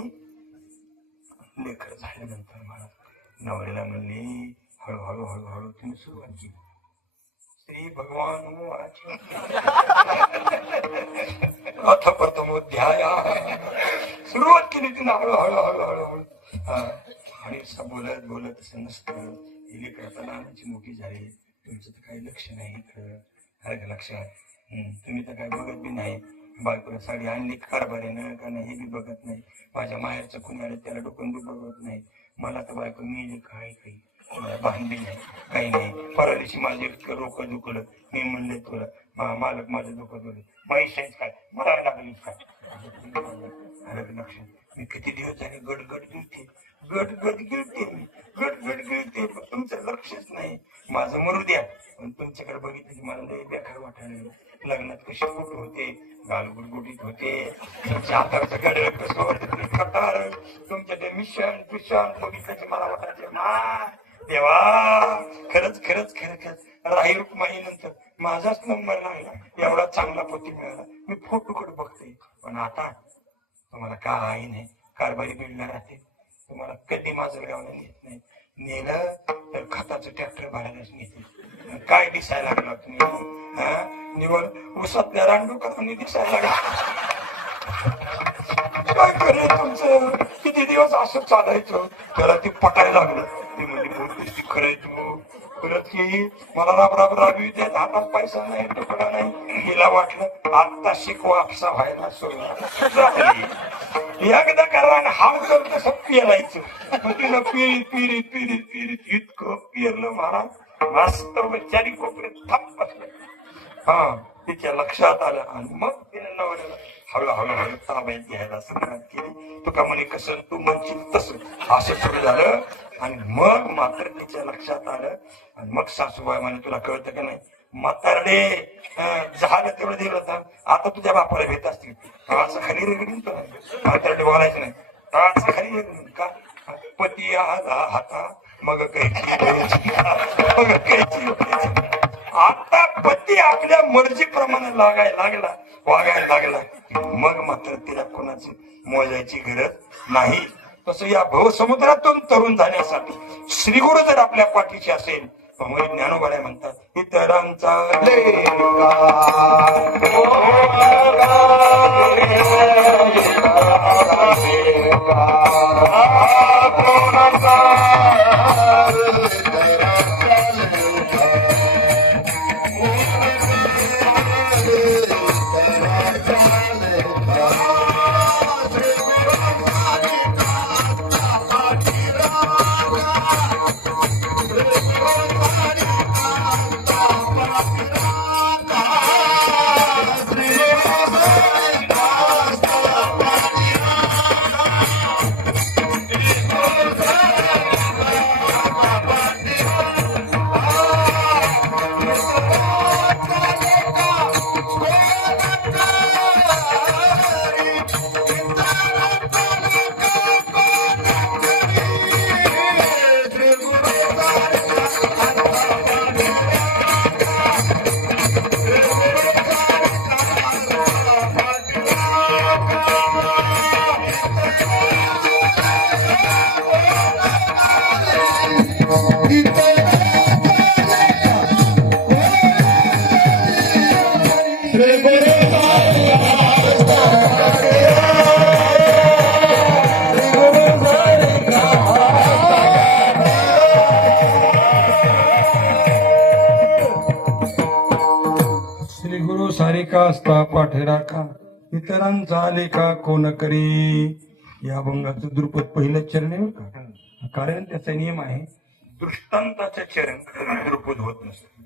लेकरं झाल्यानंतर मला नवऱ्याला म्हणली हळूहळू हळूहळू तिने सुरुवात केली. श्री भगवान अथ प्रथमोध्याय सुरुवात केली तिने हळूहळू हळूहळू हळू. आणि बोलत बोलत असं नसतं. ही लेकरं लहानाची मोठी झाली. तुमचं तर काही लक्ष नाही इकडं. अरे लक्ष तुम्ही तर काय बघत बी नाही. बायकोला साडी आणली कारभारीनं का नाही हे बी बघत नाही. माझ्या माहेरचं कुणी आलं त्याला डोकून बी बघत नाही. मला तर बायको मिळली काही काही बांधली नाही काही नाही. परवादिवशी माझं इतकं डोकं दुखलं. मी म्हणले तुला मालक माझं डोकं दुखलं पैशाच काय मला लागली काय. अरे लक्ष मी किती दिवस झाले गडगड गिळते गडगड गिळते मी गडगड गिळते. तुमचं लक्षच नाही. माझं मरू द्या पण तुमच्याकडे बघितलं की मला लय बेकार वाटायला. लग्नात कशी फोटो होते गाल गुडगुडीत होते. तुमच्या हाताचं गड कसं वाटत तुमच्या ते मिशन बघितलं की मला वाटायचं मा देवा खरंच खरंच खरं खरंच राही रुक्माई नंतर माझाच नंबर लागला. एवढा चांगला पती मिळाला. मी फोटोकडे बघते पण आता तुम्हाला काही नाही. कारभारी मिळणार राहते. तुम्हाला कधी माझं गावाला नेत नाही. नेलं तर खताचं ट्रॅक्टर भरायलाच नेते. काय दिसायला लागला तुम्ही निवड उसातल्या रानडुकरांनी दिसायला लागला. काय करेल तुमचं. किती दिवस असं चालायचं. त्याला ती पटायला लागलं. ती म्हणजे बोलतेस ती खरंय तू परत की मला राबराबी देत हातात पैसा नाही तुकडा नाही. हिला वाटलं आता शिकवा आपसा व्हायला सुरुवात. एकदा करा हाव तर तसं पेरायचं. तिनं पिरीत पिरीत पिरीत पिरीत इतकं पेरलं महाराज मस्त चारी कोपरे थाप बसलं. तिच्या लक्षात आलं आणि मग तिने नवऱ्याला हळूहळू हळू ताब्यात घ्यायला सुरुवात केली. तुका म्हणे कसं तू म्हणशील तसं असं सुरू झालं. आणि मग मात्र तिच्या लक्षात आलं. आणि मग सासूबाई म्हणे तुला कळतं का नाही म्हातारडे झालं तेवढं दिलं तर आता तुझ्या बापाला भेट असतील असं खाली रेगडून तुला म्हातारडे बोलायचं नाही. असं खाली रेगडून का पती हाता मग कैची मग कैची. आता पती आपल्या मर्जीप्रमाणे वागायला लागला. मग मात्र तिला कोणाची मोजायची गरज नाही. तसं या भवसमुद्रातून तरुण जाण्यासाठी श्रीगुरु जर आपल्या पाठीशी असेल तर ज्ञानोबाला म्हणतात इतरांचा सारिका असता पाठराखा इतरांचा लेखा कोण करी. या अभंगाचं द्रुपद पहिलं चरण आहे का. कारण त्याचा नियम आहे दृष्टांताचं चरण द्रुपद होत नसतं.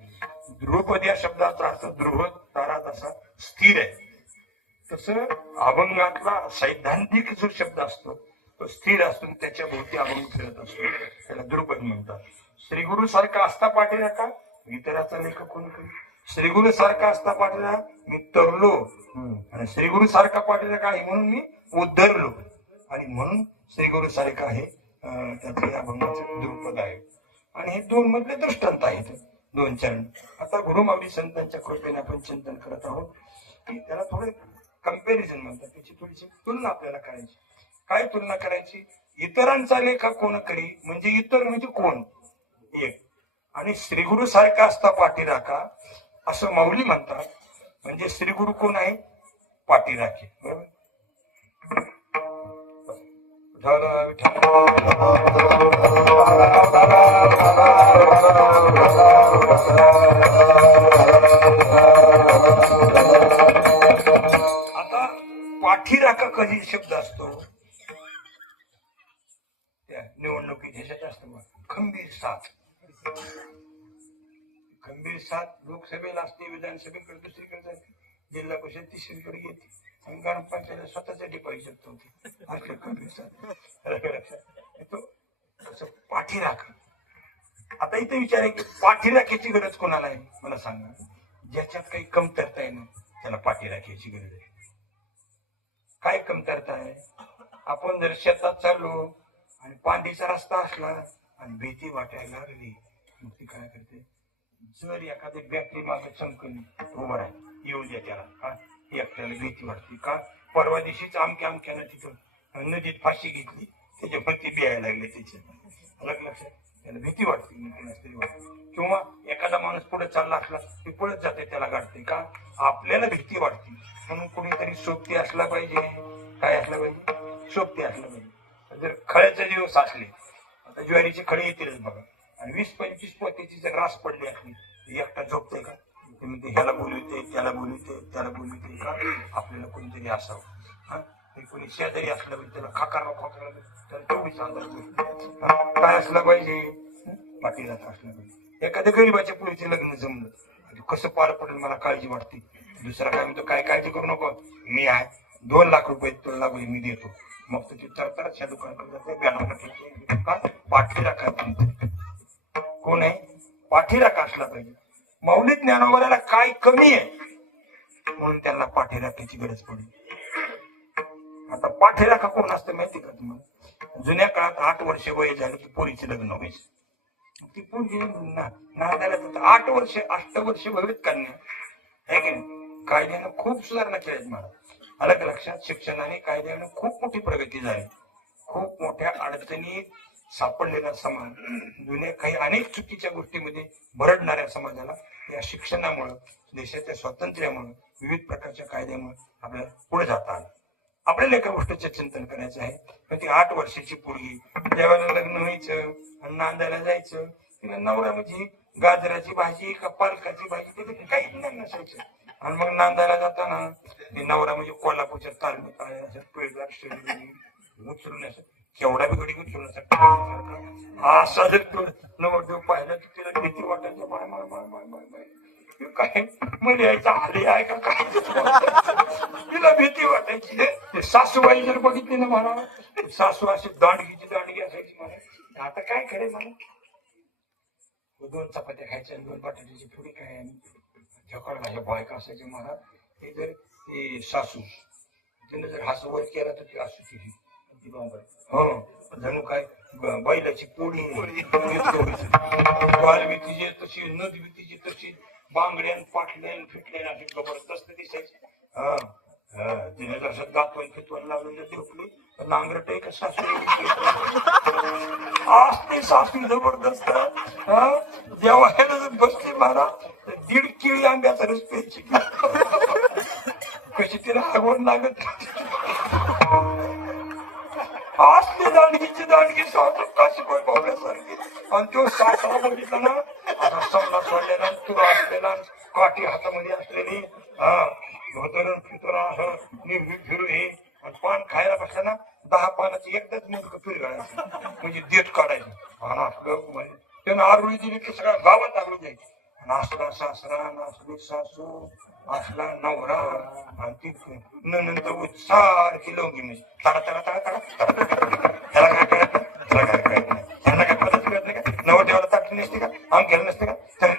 द्रुपद या शब्दाचा अर्थ ध्रुवद तारा तसा स्थिर आहे. तसं अभंगातला सैद्धांतिक जो शब्द असतो तो स्थिर असून त्याच्या भोवती अभंग फिरत असतो. त्याला द्रुपद म्हणतात. श्रीगुरु सारखा असता पाठराखा इतराचा लेखा कोण करी. श्रीगुरु सारखा असता पाठीला मी तरलो आणि श्रीगुरु सारखा पाठीला आहे म्हणून मी उद्धरलो. आणि म्हणून श्रीगुरु सारखा आहे त्याचं या अभंगाचं द्रुपद आहे. आणि हे 2 मधले दृष्टांत आहेत. दोन चरण. आता गुरुमाऊली संतांच्या कृपेने आपण चिंतन करत आहोत की त्याला थोडं कंपॅरिझन म्हणतात, त्याची थोडीशी तुलना आपल्याला करायची. काय तुलना करायची? इतरांचा लेखा कोण करी, म्हणजे इतर म्हणजे कोण एक, आणि श्रीगुरु सारखा असता पाठीराखा असं माऊली म्हणतात. म्हणजे श्रीगुरु कोण आहे? पाठीराखे. बरोबर. झाला विठ्ठल. आता पाठीराखा कधी शब्द असतो? त्या निवडणुकीत ह्याच्यात असतो खंबीर साथ. खंबीर साथ लोकसभेला असते, विधानसभेकडे दुसरीकडे, जिल्हा परिषद तिसरीकडे येते, आणि ग्रामपंचायत स्वतःच्या डिपॉझिट होते. असले खंबीर साथ तो असं पाठीराखा. आता इथे विचार आहे की पाठीराख्याची गरज कोणाला आहे? मला सांगा. ज्याच्यात काही कमतरता आहे ना त्याला पाठीराख्याची गरज आहे. काय कमतरता आहे? आपण जर शेतात चाललो आणि पांडीचा रस्ता असला आणि भीती वाटायला लागली, मग ती काय करते? जर एखादी बॅटरी मागे चमकून उभं राहील, येऊ द्या त्याला. का? एकट्याला भीती वाटते. का? परवा दिवशीच अमक्यानं तिथं नदीत फाशी घेतली, त्याच्यावरती बियायला लागले त्याचे. अलग लक्षात, त्याला भीती वाटते. किंवा एखादा माणूस पुढे चालला असला ते पळत जाते, त्याला गाठते. का? आपल्याला भीती वाटते. म्हणून कोणीतरी सोबती असला पाहिजे. काय असला पाहिजे? सोबती असला पाहिजे. जर खळ्याचे दिवस असले, आता ज्वारीचे खळे येतीलच बघा, आणि 20-25 पोत्याची जर रास पडली असली, एकटा झोपते का? ते म्हणते ह्याला बोलवते, त्याला बोलवते, त्याला बोलवते. का? आपल्याला कोणतरी असावं. हा, ते कोणी शेजारी असलं पाहिजे, त्याला खाकारा खोकला त्याला तेवढीच अंदाज. काय असलं पाहिजे? पाठीराखा असला पाहिजे. एखाद्या गरीबाच्या पुढचे लग्न जमलं, कसं पार पडेल मला काळजी वाटते. दुसरा काय म्हणतो, काय काळजी करू नको, मी आहे, 2 लाख रुपये तुला मी देतो. मग तुझी तरतरच्या दुकानाकडे जाते, बॅनर का? पाठीराखा. कोण आहे? पाठीराखा असला पाहिजे. मौलिक ज्ञानावराला काय कमी आहे म्हणून त्यांना पाठीराख्याची गरज पडली. आता पाठीराखा कोण असतं माहिती का तुम्हाला? जुन्या काळात 8 वर्ष वय झालं की पोरीचे लग्न व्हायचे. ती पोरगी नांदायला 8 वर्ष 8 वर्ष भवित कन्या आहे की नाही. कायद्यानं खूप सुधारणा केल्या मला. अलग लक्षात, शिक्षणाने कायद्यानं खूप मोठी प्रगती झाली. खूप मोठ्या अडचणीत सापडलेला समाज, जुन्या काही अनेक चुकीच्या गोष्टीमध्ये भरडणाऱ्या समाजाला या शिक्षणामुळं, देशाच्या स्वातंत्र्यामुळे, विविध प्रकारच्या कायद्यामुळे आपल्याला पुढे जाता आलं. आपल्याला एका गोष्टीचं चिंतन करायचं आहे. पण ती 8 वर्षाची पोरगी जेव्हा लग्न व्हायचं आणि नांदायला जायचं, तिला नवरा म्हणजे गाजराची भाजी का पालकाची भाजी तिथे काही ज्ञान नसायचं. आणि मग नांदायला जाताना ती नवरा म्हणजे कोल्हापूरच्या तालमीत आल्या पिळदार शरीर उचलून असं केवढा बिघडी उचलून असा जर नवरदेव पाहिला तर तिला भीती वाटायचं. माय माय माय माय माय माय काय मध्ये यायचं आले आहे का काय, तिला भीती वाटायची. सासूबाई जर बघितली ना मला, सासू अशी दांडगी असायची मला. आता काय करे मला, 2 चपात्या खायच्या, 2 बटाट्याची पुरी काय, झकड माझ्या बायका असायची मला. ते जर ते सासू तिने जर हास वर केला तर ती असू केली. हो, जणू काय बैलाची पोळी. वाल बी तिची तशी, नद बी तिची तशी, बांगड्यान पाटल्यान फिटल्यान अशी जबरदस्त दिसायची. तिने जसं दातवण फितवण लावून जर झोपली तर नांगरट आहे का सासू असते. सासू जबरदस्त. जेव्हा जर बसते मला तर 1.5 किळी आंब्याचा रस प्यायची. कशी तिला आगवण लागत असली दांडगी सासू काशी कोण पावल्यासारखी. आणि तो सासरा बघितला ना, समला सोडलेला, तुरा असलेला, काठी हातामध्ये असलेली, धोतरून फितरून असं निवडून फिरू हे, आणि पान खायला बसला ना 10 पानाची एकदाच मुलगा फिरगायचं, म्हणजे देठ काढायचं. आणि असलं म्हणजे त्यानं आरोळी दिली की सगळ्या गावात आरोळी द्यायची. असला सासरा, नासली सासू, असला नवरा, आणि ती नंतर सारखी लवंगी म्हणजे ताडा ताडा ताडा ताडा. त्याला काय कळत नाही, त्याला काय कळत नाही, त्यांना काय पद्धत कळत नाही का, नवरदेवाला ताटली नसते का, आम केलं नसते का. तर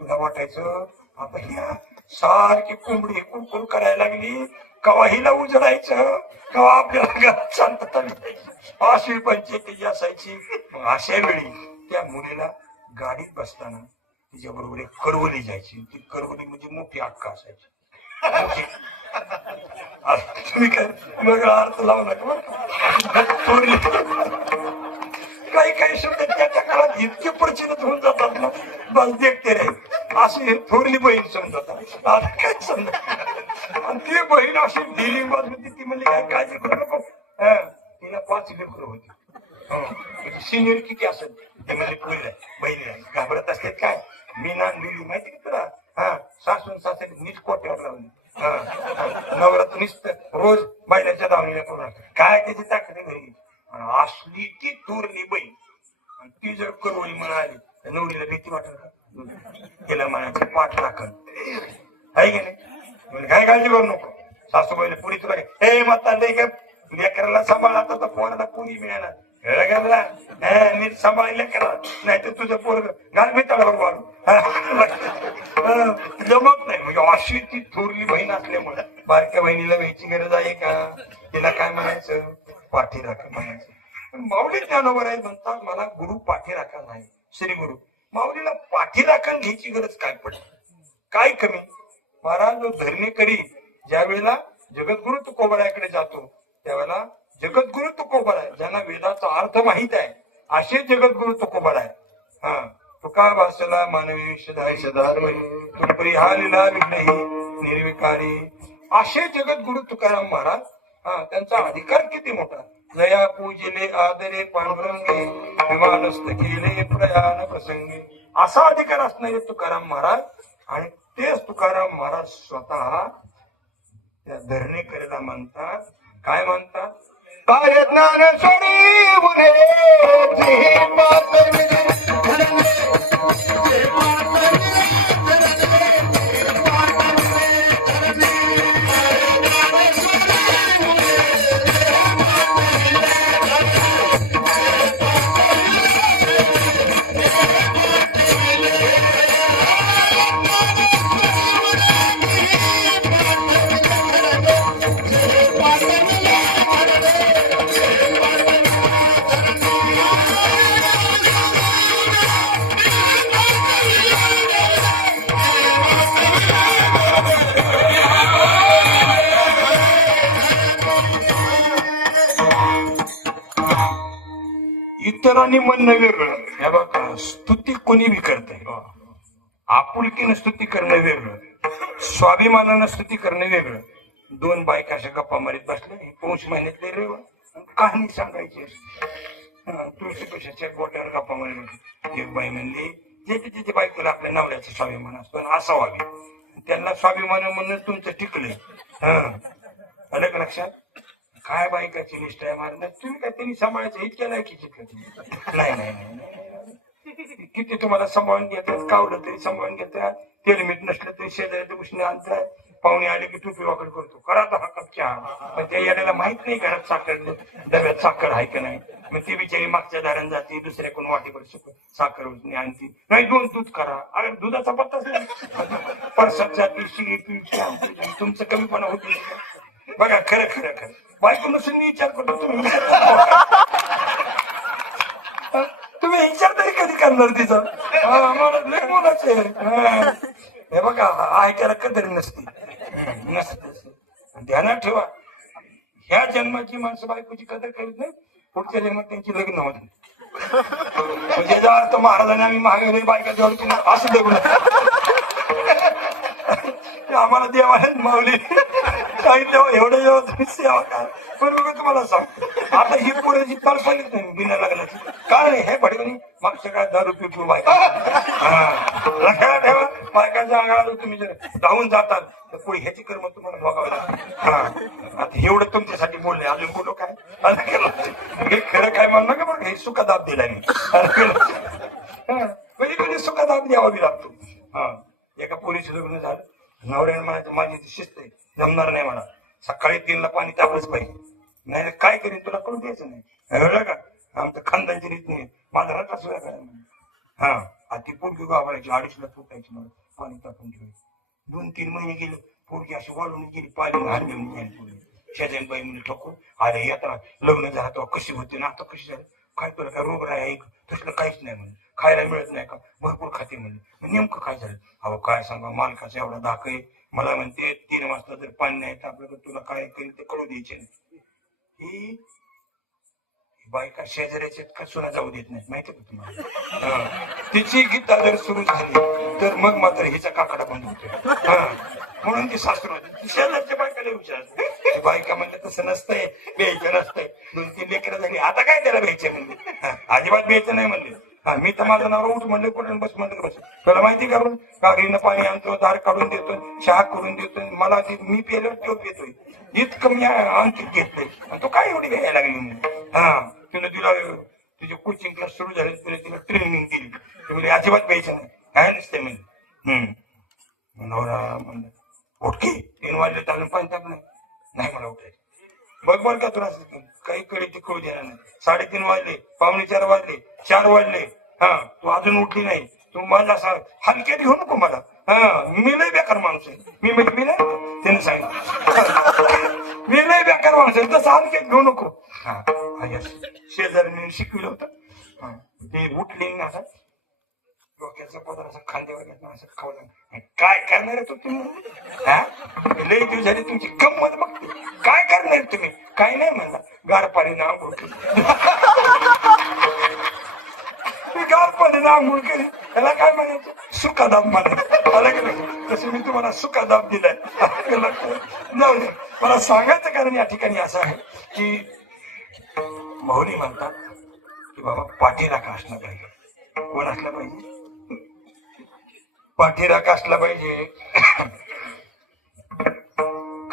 तुला वाटायचं आता ह्या सारखी कोंबडी कुरकुर करायला लागली, कवा हिला उजडायचं, कवा आपल्याला घरात शांतता मिळायची, अशी पंचायती असायची. मग अशा वेळी त्या मुलीला गाडीत बसताना तिच्या बरोबर एक करवली जायची. ती करवली म्हणजे मोठी अक्का असायची. मोठी. आता तुम्ही काय वेगळा अर्थ लावू नका बरं का. थोरली. काही काही शब्द त्याच्या काळात इतके प्रचलित होऊन जातात ना, बस देखते रे अशी थोरली बहीण समजतात. आता काय समजत. आणि ती बहीण अशी डिलिंग बाजू होती. ती म्हणली काय काळजी करू नको. तिला 5 लेकरं होती. सिनियर किती असेल ते म्हणजे पुढे बहिणीला घाबरत असते काय. मी ना लिहिली माहिती का तुला. सासून सासरी नीट कोट्यावर लावली. नवरात्र नुसतं रोज बैलाच्या दावणीला करून काय त्याची ताकद घरी. असली ती थोरली बाई. आणि ती जर करवली म्हणाली तर नवरीला भीती वाटत का. तिला म्हणायचं पाठ राखण आहे की नाही. काय काळजी करू नको. सासूबाईला पुरी तुला काय हे मता लेकराला सांभाळ. आता तर पोराला पुरी मिळाला नीट सांभाळले करा. नाही तर तुझं पोरग घाल मी तळावर वाढू. जमत नाही. म्हणजे अशी ती थोरली बहीण असल्यामुळे बारक्या बहिणीला व्हायची गरज आहे का. तिला काय म्हणायचं पाठी राखा म्हणायचं. पण माऊली ज्ञानोबर आहे म्हणतात मला गुरु पाठी राखा नाही. श्री गुरु माऊलीला पाठी राखण घ्यायची गरज काय पडली. काय कमी. महाराज जो धर्मेकरी ज्या वेळेला जगद्गुरु तुकोबरायाकडे जातो त्यावेळेला जगद्गुरु तुकोबराय ज्यांना वेदाचा अर्थ माहित आहे असे जगद्गुरु तुकोबराय. तुका भासला मानवी तुपरी हा लिला विघ्नही निर्विकारी असे जगद्गुरु तुकाराम महाराज. त्यांचा अधिकार किती मोठा. जया पूजले आदरे पांडुरंगे विमानस्थ केले प्रयाण प्रसंगी असा अधिकार असणारे तुकाराम महाराज. आणि तेच तुकाराम महाराज स्वतः त्या धरणेकरीला म्हणतात. काय म्हणतात. काय ज्ञान सोडी उरे इतरांनी म्हणणं वेगळं. हे बघा स्तुती कोणी बी करते. आपुलकीनं स्तुती करणं वेगळं. स्वाभिमानानं स्तुती करणं वेगळं. 2 बायका अशा गप्पा मारीत बसल्या. पौष महिन्यातले रेव कहाणी सांगायची. तुळशी कशाच्या गोट्यावर गप्पा मारत. एक बाई म्हणली जे बायकोला आपल्या नवऱ्याचा स्वाभिमान असतो असावावे. त्यांना स्वाभिमान म्हणून तुमचं टिकलंय. आलं का लक्षात. काय बायकाची निष्ठा आहे मारणार. तुम्ही काय त्यांनी सांभाळायचं इतक्या लायकीची नाही नाही नाही. किती तुम्हाला सांभाळून घेतात. कावलं तरी सांभाळून घेतात. तेल मीठ नसलं तरी शेजाऱ्याच्या उष्णे आणतात. पाहुणे आले की टोपी वाकड करतो. करा तर हा कप चहा. पण त्या याला माहित नाही घरात साखर डब्यात साखर आहे का नाही. मग ती बिचारी मागच्या दारात जाते. दुसऱ्या कोण वाटेवर साखर उचणे आणते. नाही 2 दूध करा. अरे दुधाचा पत्ताच नाही. परसात जाते शिळी पिळची आणते. तुमचं कमीपणा होतो. बघा खरं खरं खरं बायको नसून मी विचार करतो. तुम्ही विचार तरी कधी करणार तिचा. मला लय बोलायचं आहे. हे बघा ऐकायला कदर नसते. ध्यानात ठेवा. ह्या जन्माची माणसं बायकोची कदर करीत नाही. पुढच्या जन्मात त्यांची लग्न होत नाही. म्हणजे ज्या अर्थ महाराजांनी आम्ही महागाई बायका जवळ केलं असं देऊ आम्हाला देवाला माऊली सांगितलं एवढं जेव्हा तुम्ही सेवा करा. पण बघा तुम्हाला सांग आता ही पुढे तळपणीच नाही बिना लग्नाची. कारण हे भडकणी मागच्या काय 10 रुपये पिऊ बायका. लक्षात ठेवा. बायकाच्या अंगाला तुम्ही जर धावून जातात तर पुढे ह्याची कर्म तुम्हाला बघावं लागतं. आता एवढं तुमच्यासाठी बोलले. अजून कुठं काय हे खरं काय म्हणणं का बघा. हे सुखदाब दिला मी. कधी कधी सुखदाब द्यावा लागतो. एका पोरीचं लग्न झालं. नवऱ्याने म्हणायचं माझी शिस्त आहे जमणार नाही म्हणा. सकाळी 3ला पाणी तापलंच पाहिजे. नाही काय करीन तुला कळून द्यायचं नाही. कळलं का. आमचं खानदानची रीत नाही. माझा रटा सुद्धा काय ती पोरगी गावायची 2.5 फुटायची मला पाणी तापून ठेवली. 2-3 महिने गेले. पोरगी अशी वाढून गेली. पाणी हात घेऊन गेली पोरगी. शेजारी बाई म्हणजे ठोकू अरे आता लग्न झालं तेव्हा कशी होती ना आता कशी झाली. काय तुला काय रोग आहे तसलं काहीच नाही म्हणलं, खायला मिळत नाही का, भरपूर खाते म्हणले. नेमकं काय झालं, अहो काय सांगा, मालकाचा एवढा धाक आहे, मला म्हणते 3 वाजता जर पाणी नाही तर आपल्याकडे तुला काय करेल ते कळू द्यायचे नाही. ही बायका शेजाऱ्याचे का सुना जाऊ देत नाही माहिती का तुम्हाला. तिची गीता जर सुरू झाली तर मग मात्र हिचा काकडा बंद होतो. म्हणून ती सासरू शेजारच्या बायकाला विचार, बायका म्हणलं तसं नसतंय, द्यायचं नसतंय. 2-3 लेकरं झाली, आता काय त्याला द्यायचे म्हणले, अजिबात द्यायचं नाही म्हणले. मी तर माझं नाव उठ म्हणले, कुठे बस म्हणलं बस. तुला माहिती करून कागरीनं पाणी आणतो, दार काढून देतो, चहा करून देतो, मला मी पेल्यावर तो पितोय, इतकं मी अंकित घेतलंय आणि तो काय एवढी घ्यायला लागली म्हणून. तुला तुझे कोचिंग क्लास सुरू झाले, तिला ट्रेनिंग दिली, तुम्ही अजिबात प्यायचं नाही, काय नसते म्हणजे. नवरा म्हणलं ओके 3 वाजले चालून पाणी टाक नाही मला उठायचं. बघ का तुला काही कळी ती कळू देणार नाही. 3:30 वाजले, 3:45 वाजले, 4 वाजले, तू अजून उठली नाही, तू मला हलक्यात घेऊ नको मला. मी लय बेकार माणूस आहे, मी नाही त्याने सांगितलं, मी लय बेकार माणूस आहे, तसं हलक्यात घेऊ नको. शेजाऱ्यांनी शिकविलं होतं. ते उठली ना डोक्याचा पदर असं खांद्यावर घेतला, असं खावलं. काय करणार आहे तुम्ही, लई दिवस झाली तुमची गंमत बघते, काय करणार तुम्ही, काय नाही म्हणला, गार पाणीनं आंघोळ केली. गार पाणीनं आंघोळ केली, त्याला काय म्हणायचं, सुखादाब म्हणायचं. तसं मी तुम्हाला सुखादाब दिलाय. जाऊ दे, मला सांगायचं कारण या ठिकाणी असं आहे की माऊली म्हणतात की बाबा पाठीराखा असला पाहिजे. कोण असला पाहिजे, पाठीराखा असला पाहिजे.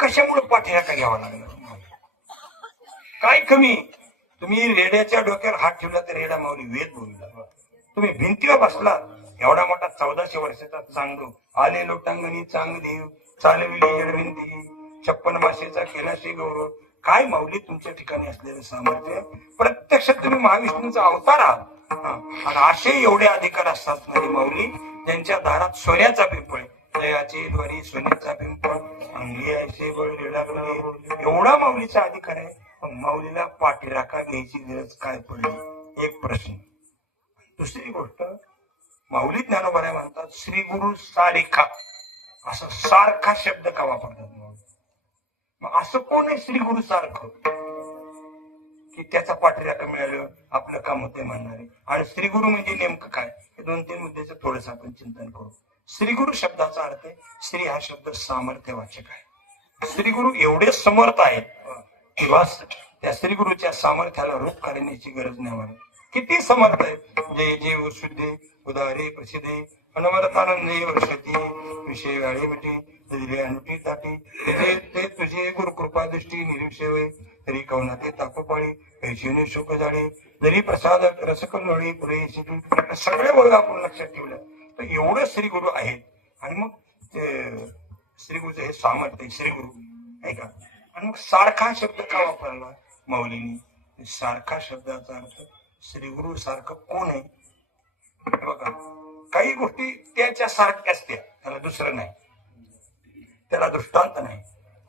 कशामुळे पाठीराखा घ्यावा लागला, काय कमी, तुम्ही रेड्याच्या डोक्यावर हात ठेवला तर रेडा माऊली वेद बोलला. तुम्ही भिंतीवर बसला, एवढा मोठा 1400 वर्षाचा चांगलो, आले लोटांगणी चांग देव, चालविली येडविंती, 56 भाषेचा केलाशी गौरव. काय माऊली तुमच्या ठिकाणी असलेलं सामर्थ्य, प्रत्यक्षात तुम्ही महाविष्णूचा अवतार आहात. आणि असे एवढे अधिकार असतात म्हणजे माऊली, त्यांच्या दारात सोन्याचा पिंपळ, दयाचे द्वारी सोन्याचा पिंपळ, अंगी बळ लागले, एवढा माऊलीचा अधिकार आहे. पण माऊलीला पाठीराखा घ्यायची गरज काय पडली, एक प्रश्न. दुसरी गोष्ट, माऊली ज्ञानोबा म्हणतात श्री गुरु सारिखा, असं सारखा शब्द का वापरतात. मग असं कोण आहे श्री गुरु सारखं की त्याचा पाठीराखा मिळालं आपलं काम होते म्हणणारे. आणि श्री गुरु म्हणजे नेमकं काय, हे 2-3 मुद्द्याचं थोडस आपण चिंतन करू. श्री गुरु शब्दाचा अर्थ आहे, श्री हा शब्द सामर्थ्यवाचक आहे. श्री गुरु एवढे समर्थ आहेत किंवा त्या श्री गुरुच्या सामर्थ्याला रूप करण्याची गरज नाही मला. किती समर्थ आहे, जय जय शुद्धे उदारे प्रसिद्धे अनवरतानंदे वर्षती विषय गाडी मिठी दिले अनुटी ताटी, ते तुझे गुरुकृपा दृष्टी निरीक्षे होय, तरी कवना ते तापपाळी पैशिने शोक जाळे, जरी प्रसाद रसकल्लोळी पुरे सगळे वर्ग आपण लक्षात ठेवलं तर एवढं श्री गुरु आहेत. आणि मग ते श्री गुरुचं हे सामर्थ्य श्री गुरु आहे का. आणि मग सारखा शब्द का वापरला माऊलींनी, सारखा शब्दाचा अर्थ श्री गुरु सारखं कोण आहे. बघा काही गोष्टी त्याच्या सारख्या असत्या, त्याला दुसरं नाही, त्याला दृष्टांत नाही.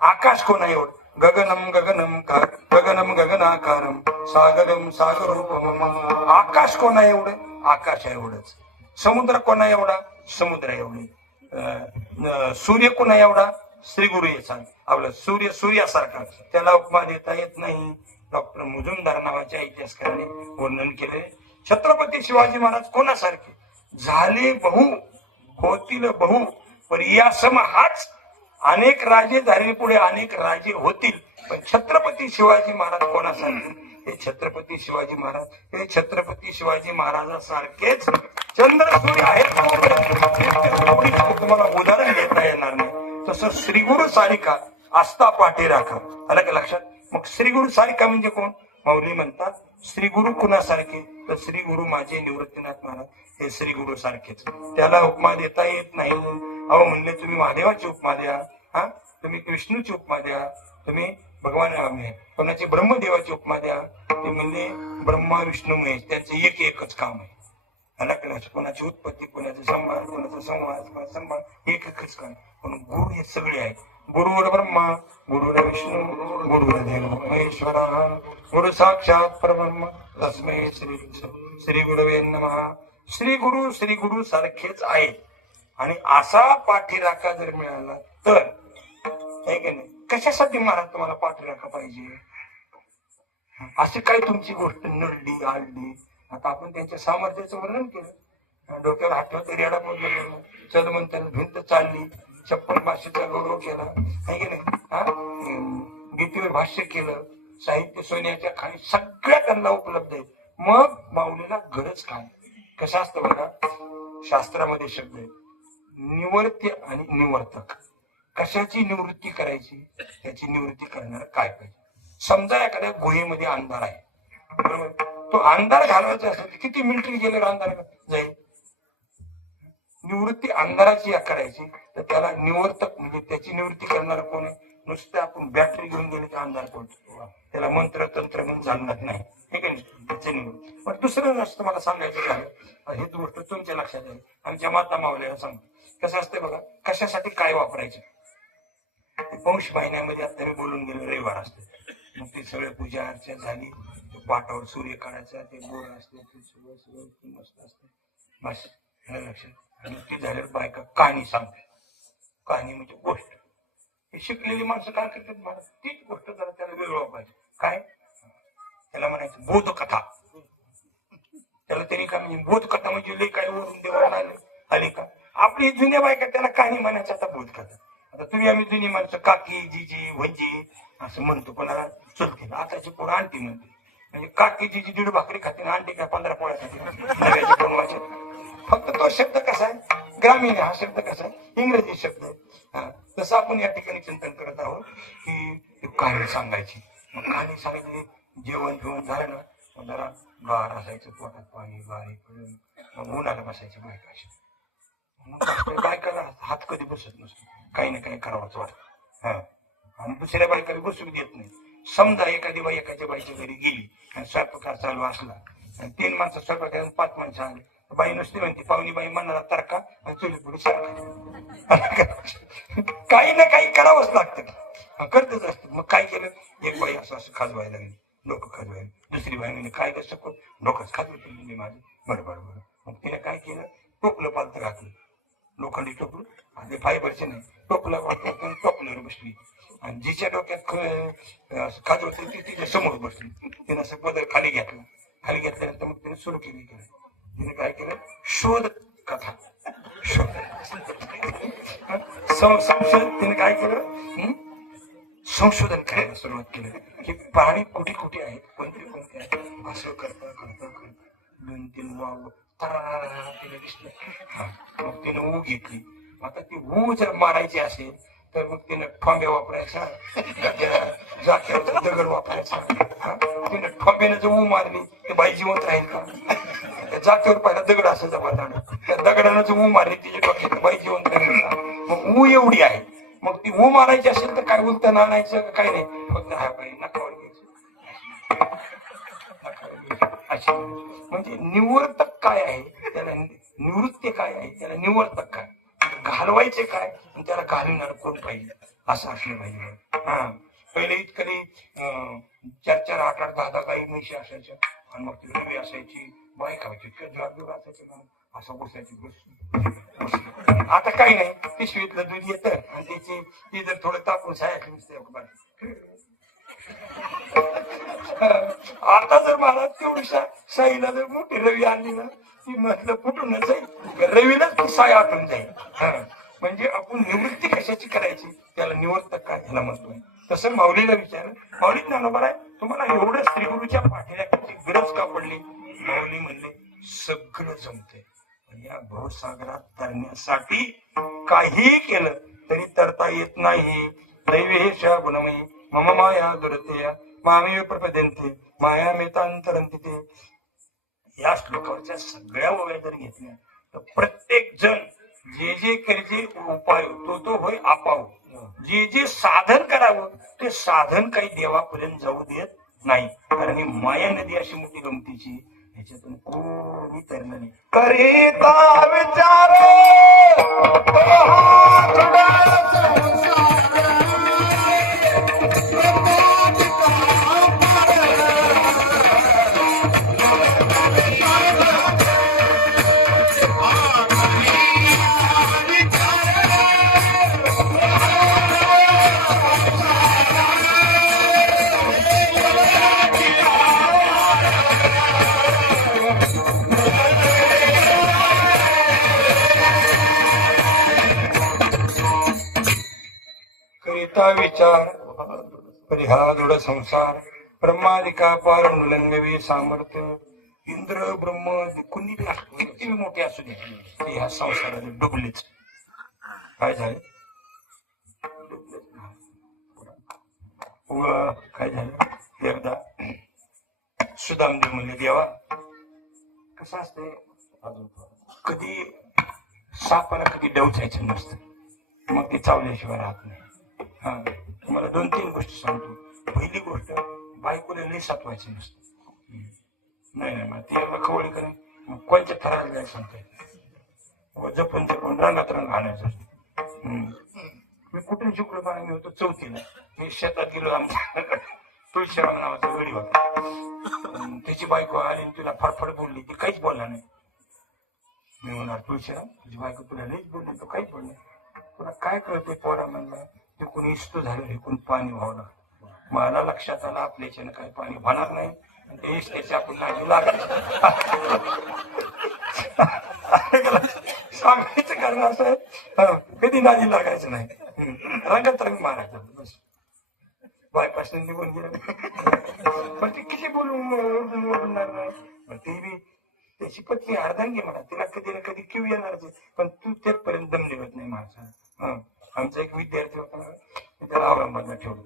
आकाश कोण आहे एवढं, गगनम गगनम गगनम गगनाकारम सागरम सागरूपम. आकाश कोण आहे एवढं, आकाश आहे एवढंच. समुद्र कोण आहे एवढा, समुद्र आहे एवढे. सूर्य कोण आहे एवढा, श्री गुरु याचा आपला सूर्य सूर्यासारखा, त्याला उपमा देता येत नाही. डॉक्टर मुजुमदार नावाच्या इतिहासकाराने वर्णन केले. छत्रपती शिवाजी महाराज कोणासारखे, झाले बहु होतील बहु पर्यासम हाच, अनेक राजे झाले पुढे अनेक राजे होतील, पण छत्रपती शिवाजी महाराज कोणासारखे, हे छत्रपती शिवाजी महाराज, हे छत्रपती शिवाजी महाराजासारखेच चंद्र सूर्य आहेत. तुम्हाला उदाहरण देता येणार नाही. तसं श्रीगुरु सारिका आस्था पाठीराखा, आलं का लक्षात. मग श्रीगुरु सारिका म्हणजे कोण, माऊली म्हणतात श्री गुरु कुणासारखे, तर श्री गुरु माझे निवृत्तीनाथ महाराज हे श्री गुरु सारखेच. त्याला उपमा देता येत नाही. अहो म्हणले तुम्ही महादेवाची उपमा द्या, तुम्ही विष्णूची उपमा द्या, तुम्ही भगवान कोणाची ब्रह्मदेवाची उपमा द्या, ते म्हणले ब्रह्मा विष्णू महेश त्यांचं एकच काम आहे. अलग कोणाची उत्पत्ती, कोणाचं संहार, कोणाचा संवाद, कोणाचा संभाळ, एकच काम. पण गुरु हे सगळे आहेत. गुरुर् ब्रह्मा गुरुर् विष्णू गुरुर्देव महेश्वरा गुरु साक्षात परब्रह्म तस्मै श्री गुरवे नमः. श्री गुरु सारखेच आहे. आणि असा पाठीराखा जर मिळाला तर आहे की नाही. कशासाठी महाराज तुम्हाला पाठीराखा पाहिजे? अशी काय तुमची गोष्ट नडली आडली? आता आपण त्यांच्या सामर्थ्याचं वर्णन केलं. डोक्यावर हात ठेवत रेडा बोललो, चल म्हणतात भिंत चालली, 56 भाषेचा गौरव केला आहे की नाही. गीतेवर भाष्य केलं, साहित्य सोन्याच्या खाली सगळ्या त्यांना उपलब्ध आहे. मग माऊलीला गरज काय? कसं असतं बघा, शास्त्रामध्ये शब्द आहे निवर्त्य आणि निवर्तक. कशाची निवृत्ती करायची, त्याची निवृत्ती करणार काय पाहिजे. समजा एखाद्या गुहेमध्ये अंधार आहे, बरोबर, तो अंधार घालवायचा असेल किती मिलिटरी गेल्यावर अंधार जाईल. निवृत्ती अंधाराची करायची तर त्याला निवर्तक म्हणजे त्याची निवृत्ती करणार कोण आहे? नुसतं आपण बॅटरी घेऊन गेले तर अंधार पडतो, त्याला मंत्र तंत्र म्हणून चालणार नाही, ठीक आहे. त्याची निवृत्ती. पण दुसरं नसतं मला सांगायचं झालं, हेच गोष्ट तुमच्या लक्षात आहे. आमच्या माता मावल्याला सांगतो कसं असतं बघा. कशासाठी काय वापरायचं? पौष महिन्यामध्ये आता मी बोलून गेलो, रविवार असते, मग ते सगळं पूजा अर्चा झाली, पाटावर सूर्य काढायचा, ते गोड असते, ते सगळं सगळं मस्त असते, बस लक्षात. आणि ती झाल्यावर बायका कहाणी सांगते. कहाणी म्हणजे गोष्ट. हे शिकलेली माणसं काय करतात, मला तीच गोष्ट जरा त्याला वेगळं वापरायचं. काय त्याला म्हणायचं बोधकथा. त्याला तरी काय म्हणजे बोधकथा म्हणजे लई काय वरून देवाला आले का. आपली जुन्या बायका त्याला कहाणी म्हणायचं. आता बोधकथा, आता तुम्ही आम्ही जुनी माणसं काकी जीजी वंजी असं म्हणतो, कोणाला चलते. आताची पोरं आणटी म्हणते, म्हणजे काकी जीजी 1.5 भाकरी खाते, आणटी काय 15 पोळ्या खाते. नव्याच्या कोण वाचत. फक्त तो शब्द कसा आहे, ग्रामीण आहे. हा शब्द कसा आहे, इंग्रजी शब्द आहे. तसं आपण या ठिकाणी चिंतन करत आहोत की कहाणी सांगायची. मग कहाणी सांगितली, जेवण घेऊन झालं ना, मग जरा गार असायचं, पोटात पाणी गारी पडून मग उन्हाला बसायचं बायकाशी. मग बायकाला हात कधी बसत नसतो, काही ना काही करावंच वाटतं. आणि दुसऱ्या बायकाला बसू देत नाही. समजा एखादी बाई एखाद्या बाईच्या घरी गेली आणि स्वयंपाक चालू असला आणि 3 माणसं स्वयंपाक 5 माणसं आली, बाई नुसती म्हणते पाहुणी बाई मनाला तरका आणि चुली पुढे सारखा. काही ना काही करावंच लागतं, करतच असतं. मग काय केलं, एक बाई असं असं खाजवायला लागली, डोकं खाजवायला. दुसरी बाई म्हणजे काय कसं डोकंच खाजवत म्हणजे माझं. बरं. मग तिने काय केलं, टोपलं पालतं घातलं, लोखंडी टोपलं, आणि फायबरचे नाही, टोपलं वाटलं, टोपल्यावर बसली. आणि जिच्या डोक्यात खाजवत ती तिच्या समोर बसली. तिने असं पदर खाली घेतला. खाली घेतल्यानंतर मग तिने सुरू केली. तिने काय केलं, शोध कथा, तिने काय केलं, संशोधन करायला सुरुवात केली की प्राणी कुठे कुठे आहेत, कोणते आहेत. असं करता 2-3 वाव तिने दिसलं. मग तिने ऊ घेतली. आता ती ऊ जर मारायची असेल तर मग तिने ठोंब्या वापरायचा, जात्यावरचा दगड वापरायचा. तिने ठोंब्याने जर ऊ मारली ते बाई जिवंत राहील का? त्या जात्यावर पहिला दगड असं जबादाण, त्या दगडानं जर ऊ मारली तिच्या डोक्यात बाई जिवंत राहील का? मग ऊ एवढी आहे. मग ती ऊ मारायची असेल तर काय उलटं आणायचं काय नाही, फक्त हा बाई नकावर घ्यायचं. अशी म्हणजे निवर्तक काय आहे, त्याला निवृत्ती काय आहे, त्याला निवर्तक काय, घालवायचे काय, त्याला घालवणार कोण पाहिजे असं असलं पाहिजे. पहिले इतकरी 4-4, 8-8, 10-10 गाई म्हशी असायच्या. आणि मग ती रवी असायची, बायका व्हायची, असायची, असं बसायची. आता काही नाही, पिशवीतलं दूध येतं आणि ती जर थोडं तापून सायाची नुसते. आता जर मला तेवढीशा साईला जर मोठी रवी आणली ना, ती म्हटलं कुठूनच जाईल, रवीलाच ती साय आटून जाईल. म्हणजे आपण निवृत्ती कशाची करायची, त्याला निवर्तक काय ह्याला म्हणतोय. तसं माऊलीला विचारलं, माऊली ज्ञानोबा आहे, तुम्हाला एवढं श्रीगुरूच्या पाठीराख्याची गरज का पडली? माऊली म्हणले, सगळं जमतंय, या भवसागरात तरण्यासाठी काही केलं तरी तरता येत नाही. दैवेशा गुणमयी मम माया दुरतेया मामेव प्रपद्यन्ते माया मेतांतरंती ते. या श्लोकावरच्या सगळ्या ओव्या जर घेतल्या तर प्रत्येक जण जे जे करीचे उपाय तो होय आपाव. जे जे साधन करावं ते साधन काही देवापर्यंत जाऊ देत नाही. कारण ही माया नदी अशी मोठी गमतीची, ह्याच्यातून कोणी तरलं नाही. करिता विचार करिता विचार परिहा दृढ संसार ब्रह्मादिका पार मुलंगवी सामर्थ्य इंद्र ब्रह्म कुणी बी असो, किती बी मोठे असू दे ते ह्या संसाराने डुबलेच. काय झालं? काय झालं? एकदा सुदामदेव म्हणले, देवा कसं असते, कधी सापाला कधी डवचायचं नसतं, मग ते चावल्याशिवाय राहत नाही. हा, तुम्हाला 2-3 गोष्टी सांगतो. पहिली गोष्ट, बायकोला लई सातवायचं नसतं. नाही नाही, मला ती खवळी करेन, मग कोणत्या थराला जायचं सांगता येत, जपून जपून रंगात रंग घालायचं. मी कुठून शिकलो मला, मी होतो 4थीला. मी शेतात गेलो, आमच्या तुळशीराम नावाचा गडी होता. त्याची बायको आली आणि तुला फडफड बोलली, ती काहीच बोलला नाही. मी म्हणणार, तुळशीराम तुझी बायको तुला लईच बोलली, तो काहीच बोलला. तुला काय कळते पोरा म्हणला, ते कोणी इष्ट झालं, हे कोण पाणी व्हावं. मला लक्षात आलं आपल्याच्यानं काही पाणी होणार नाही, ते इष्टाचे आपण नाजी लागायचं. सांगायचं कारण असं आहे, कधी नाजी लागायचं नाही, रंगात रंग मारायचा बस. बायपास निघून गेलं, पण ती किती बोलणार नाही. ती बी त्याची पत्नी अर्धांगी म्हणा, तिला कधी ना कधी किव येणारच, पण तू तेथपर्यंत दम निघत नाही माणसाला. आमचा एक विद्यार्थी होता, त्याला औरंगाबादला ठेवलं,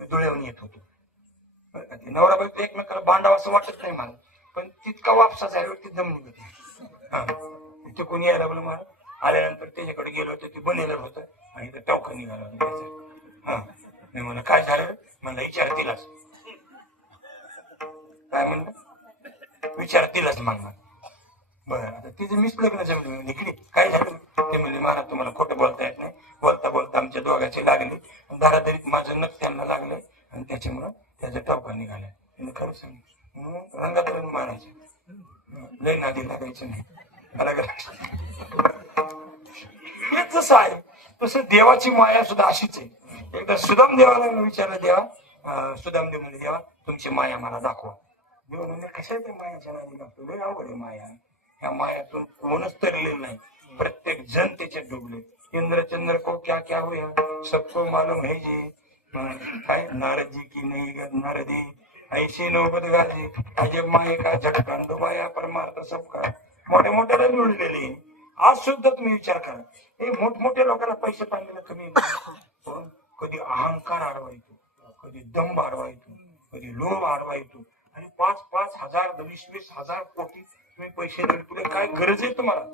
डोळ्यावरून येत होतो. नवरा बायको एकमेकाला बांधावं असं वाटत नाही मला, पण तितका वापसा झाल्यावर ती दम निघत नाही. तिथे कोणी यायला बोल मला, आल्यानंतर त्याच्याकडे गेलो होतो, ते बनेलर होतं आणि ते टवका निघाला होता. हा, मी म्हणलं काय झालं, म्हणलं विचार तिलाच. काय म्हणलं, विचार तिलाच म्हणणार. बरं, आता तिचं मीच लग्न जमलं. निघली, काय झालं ते म्हणजे, मला तुम्हाला खोटं बोलता येत नाही. बोलता बोलता आमच्या दोघांचे लागले, दारादरीत माझं नख त्यांना लागलंय आणि त्याच्यामुळं त्याचा टवका निघाला. खरं सांग, रंगात रंग मारायचे, लय नादी लागायचं नाही. मला हेच जसं आहे तसं देवाची माया सुद्धा अशीच आहे. एकदा सुदाम देवाला विचारलं, देवा, सुदामदेव म्हणजे, देवा तुमची माया मला दाखवा. देव म्हणजे, कशा त्या मायाच्या नादी लागतो, लय अवघड आहे माया. ह्या मायातून कोणच तरलेलं नाही, प्रत्येक जण त्याच्यात डुबले. इंद्रचंद्र को क्या क्या हुआ सबको मालूम है जी. काय नारद जी की नाही नारदी ऐशी नौबत गाजी अजब माये का झटका डुबाया परमार्थ सबका. मोठ्या मोठ्याला मिळलेले. आज सुद्धा तुम्ही विचार करा, हे मोठमोठ्या लोकांना पैसे पाहिजे कमी, कधी अहंकार आडवायचो, कधी दंभ आडवायचो, कधी लोभ आडवायचो, आणि 5-5 हजार 20-20 हजार कोटी तुम्ही पैसे दिले. तुला काय गरज आहे तुम्हाला?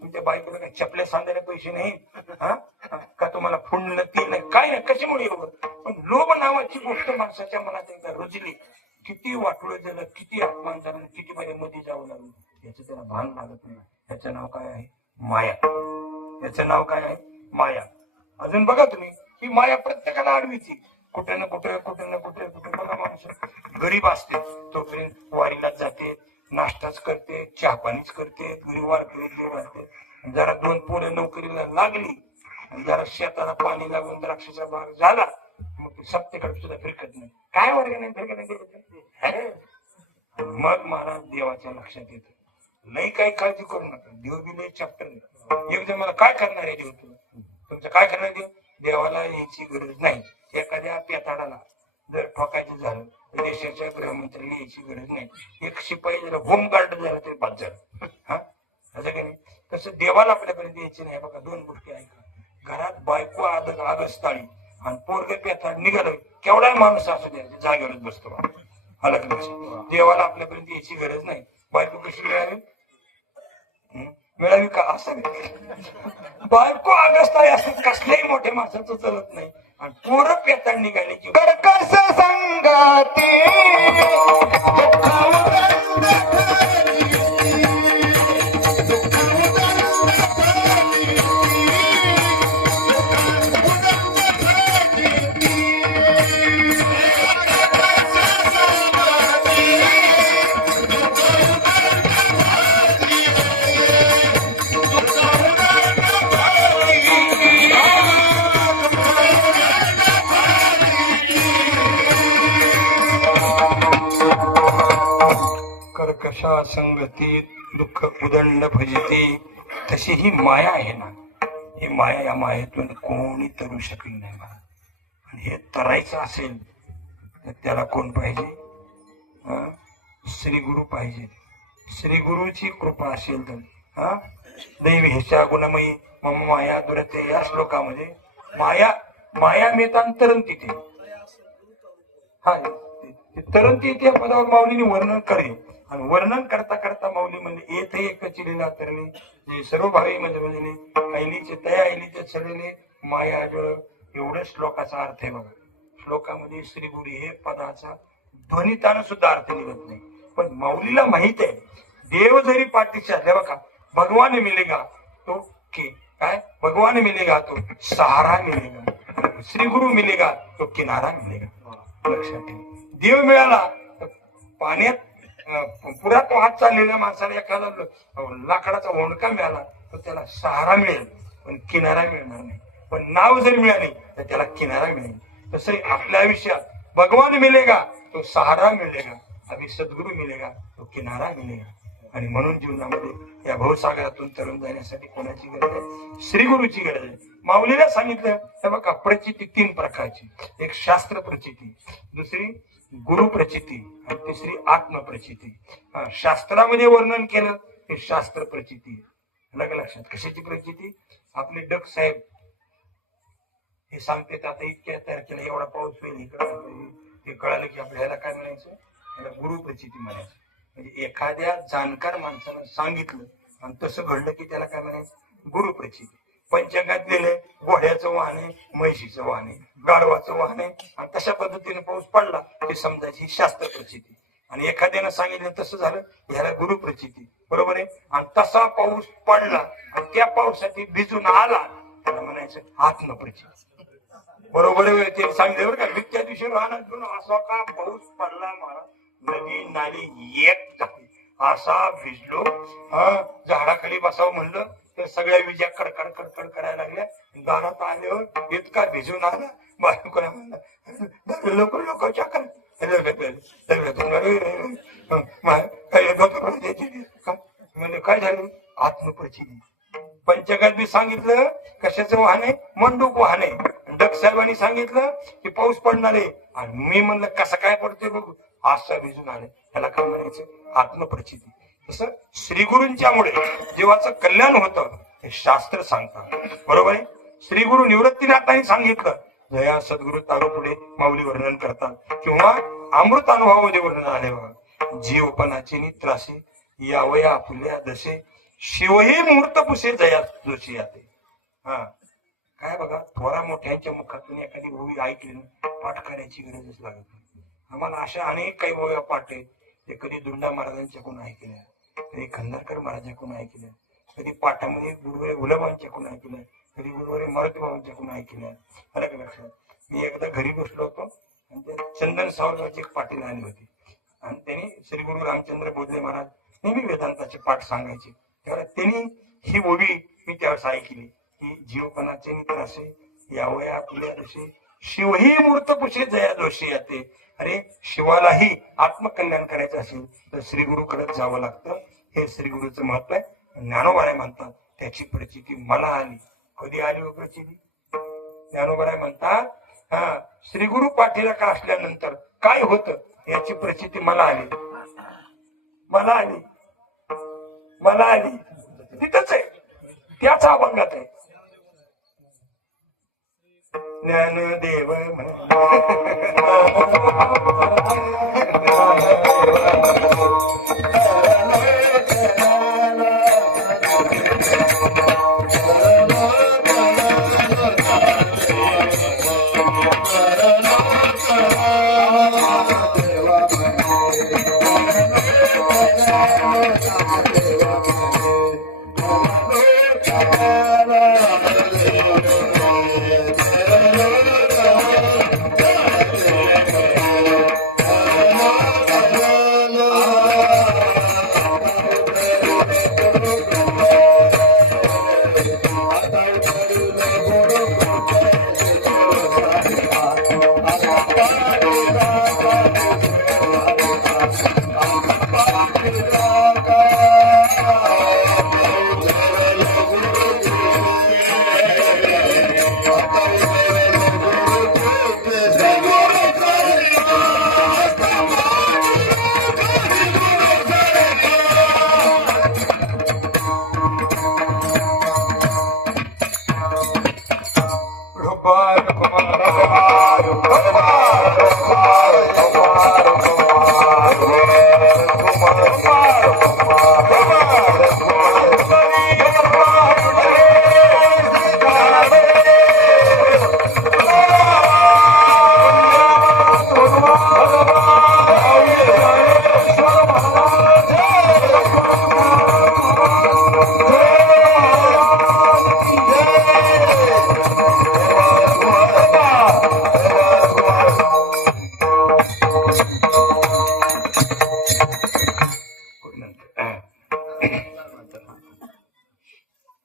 तुमच्या बायकोला काय चपल्या सांगायला पैसे नाही का? तुम्हाला फुंडलं ते नाही, काय नाही, कशामुळे एवढं? पण लोभ नावाची गोष्ट माणसाच्या मनात एकदा रुजली, किती वाटोळं झालं, किती अपमान झालं, किती माझ्या मध्ये जावं लागलं, याचं त्याला भान लागत नाही. याचं नाव काय आहे? माया. याचं नाव काय आहे? माया. अजून बघा तुम्ही, ही माया प्रत्येकाला आडवीची, कुठे ना कुठे बघा. माणसं गरीब असते तोपर्यंत वारीला जाते, नाश्ताच करते, चहा पाणीच करते, गुरुवार करते. जरा 2 पोरं नोकरीला लागली, जरा शेताला पाणी लागून द्राक्षाचा भाग झाला, मग ते सप्तेकडे सुद्धा फिरकत नाही. काय वर्ग नाही फिरकत. मग मला देवाच्या लक्षात येतं, लई काही काळजी करू नका, देव बी लई चॅप्टर. एक मला काय करणार आहे देव, तुमचं काय करणार देव? देवाला यायची गरज नाही. एखाद्या पेताडाला जर ठोकायचं झालं, देशाच्या गृहमंत्र्याला यायची गरज नाही. एक शिपाई जर होमगार्ड झाला तरी बाद झालं. हा, असं काही नाही. तसं देवाला आपल्यापर्यंत यायची नाही. बघा, 2 गोष्टी ऐका. घरात बायको आगस्ताळी आणि पोरग पेताड निघालं, केवढा माणूस असू द्या जागेवरच बसतो. अलग लक्ष, देवाला आपल्यापर्यंत यायची गरज नाही. बायको कशी मिळावी का? असं बायको आगस्ताळी असं कसल्याही मोठ्या माणसाचं चलत नाही. आणि पोरं पेताड निघाली की कर्कश संगाती कर्कशा संगती दुःख उदंड भजती. तशी ही माया आहे ना, ही माया, या मायेतून कोणी तरू शकली नाही. हे तरायचं असेल तर त्याला कोण पाहिजे? श्री गुरु पाहिजे. श्री गुरुची कृपा असेल तर दैवी ह्याच्या गुणमयी मम माया दुरते या श्लोकामध्ये माया मेतांतरण तिथे तरंती त्या पदावर माऊलीने वर्णन करेल. आणि वर्णन करता करता माऊली म्हणजे येत एकच लिला तरणे जे सर्व भावी म्हणजे ऐलीचे तया ऐलीचे चलेले माया जळ एवढं श्लोकाचा अर्थ आहे बघा. श्लोकामध्ये श्री गुरु हे पदाचा ध्वनितानं सुद्धा अर्थ निघत नाही. पण माऊलीला माहित आहे देव जरी पाठीशी असल्या बघा भगवान मिलेगा तो काय भगवान मिलेगा तो सहारा मिलेगा, श्री गुरु मिलेगा तो किनारा मिलेगा. लक्षात ठेवा. देव मिळाला तर पाण्यात पुरा तो हात चाललेल्या माणसाला एखादा लाकडाचा ओंडका मिळाला तर त्याला सहारा मिळेल पण किनारा मिळणार नाही. पण नाव जर मिळाले तर त्याला किनारा मिळेल. तसं आपल्या आयुष्यात भगवान मिलेगा तो सहारा मिलेगा, अभी सद्गुरु मिलेगा तो किनारा मिलेगा. आणि म्हणून जीवनामध्ये या भवसागरातून तरुण जाण्यासाठी कोणाची गरज आहे? श्री गुरुची गरज आहे. माऊलीला सांगितलं तर बघा प्रचिती 3 प्रकारची. एक शास्त्र प्रचिती, दुसरी गुरु प्रचिती आणि तिसरी आत्मप्रचिती. शास्त्रामध्ये वर्णन केलं हे शास्त्र प्रचिती. लक्षात कशाची प्रचिती? आपले डक साहेब हे सांगतात आता इतक्या तारखेला एवढा पाऊस होईल इकडं, ते कळालं की आपल्याला काय म्हणायचं? याला गुरु प्रचिती म्हणायचं. म्हणजे एखाद्या जाणकार माणसानं सांगितलं आणि तसं घडलं की त्याला काय म्हणायचं? गुरु प्रचिती. पंचांगात लिहिलंय घोड्याचं वाहन आहे, म्हैशीचं वाहन आहे, गाढवाचं वाहन आहे आणि तशा पद्धतीने पाऊस पडला ते समजायची ही शास्त्र प्रचिती. आणि एखाद्यानं सांगितलं तसं झालं ह्याला गुरु प्रचिती. बरोबर आहे. आणि तसा पाऊस पडला आणि त्या पावसाची भिजून आला त्याला म्हणायचं आत्मप्रचिती. बरोबर आहे. ते सांगितलं बरं का त्या दिवशी राहणार घेऊन असा का पाऊस पडला महाराज, नदी नाली एक झाली, असा भिजलो, झाडाखाली बसावं म्हणलं तर सगळ्या विजा कडकड कडकड करायला लागल्या. दारात आल्यावर इतका भिजून आला बायकोला म्हणलं लोक लोकांच्या म्हणजे काय झालं? आत्मप्रचिती. पंचकात बी सांगितलं कशाचं वाहन आहे? मंडूक वाहन आहे. डक साहेबांनी सांगितलं की पाऊस पडणार आहे आणि मी म्हणलं कसं काय पडतोय बघू, असं भिजून आले. त्याला काय म्हणायचं? आत्मप्रचिती. तसं श्री गुरूंच्यामुळे जीवाचं कल्याण होतं हे शास्त्र सांगतात. बरोबर आहे. श्री गुरु निवृत्तीनाथांनी सांगितलं जया सद्गुरु तारो पुढे माऊली वर्णन करतात किंवा अमृत अनुभवामध्ये वर्णन आले बघा. जीवपणाचे नित्रासे यावया फुल्या दसे शिवही मूर्त पुसे जया जोशी याते. काय बघा थोरा मोठ्यांच्या मुखातून एखादी ओवी ऐकली ना पाठ करायची गरजच लागत नाही. आम्हाला अशा अनेक काही ओव्या पाठ आहेत. ते कधी दुंडा महाराजांच्याकडून ऐकल्या, कधी खंदारकर महाराजांकडून ऐकल्या, कधी पाठामध्ये गुरुवारी गुलाबांच्याकडून ऐकल्या, कधी गुरुवारी मारुतीबाबांच्याकडून ऐकल्या. अलग लक्षात. मी एकदा घरी बसलो होतो आणि ते चंदन सावरगावची एक पाटील आली होती आणि त्यांनी श्री गुरु रामचंद्र बोधले महाराज नेहमी वेदांताचे पाठ सांगायचे. त्यावेळेस त्यांनी ही ओवी मी त्यावेळेस ऐकली की जीवपणाचे नित्र असे यावया फुल्या जसे शिवही मूर्त पुषे जया जोशी याते. अरे शिवालाही आत्मकल्याण करायचं असेल तर श्री गुरुकडे जावं लागतं. हे श्री गुरुचं महत्व आहे. ज्ञानोबाराय म्हणतात त्याची प्रचिती मला आली. कधी आली हो प्रचिती? ज्ञानोबाराय म्हणतात श्री गुरु पाठीला का असल्यानंतर काय होतं याची प्रचिती मला आली. मला आली, मला आली. तिथंच आहे, त्याच अभंगात आहे. ज्ञानदेव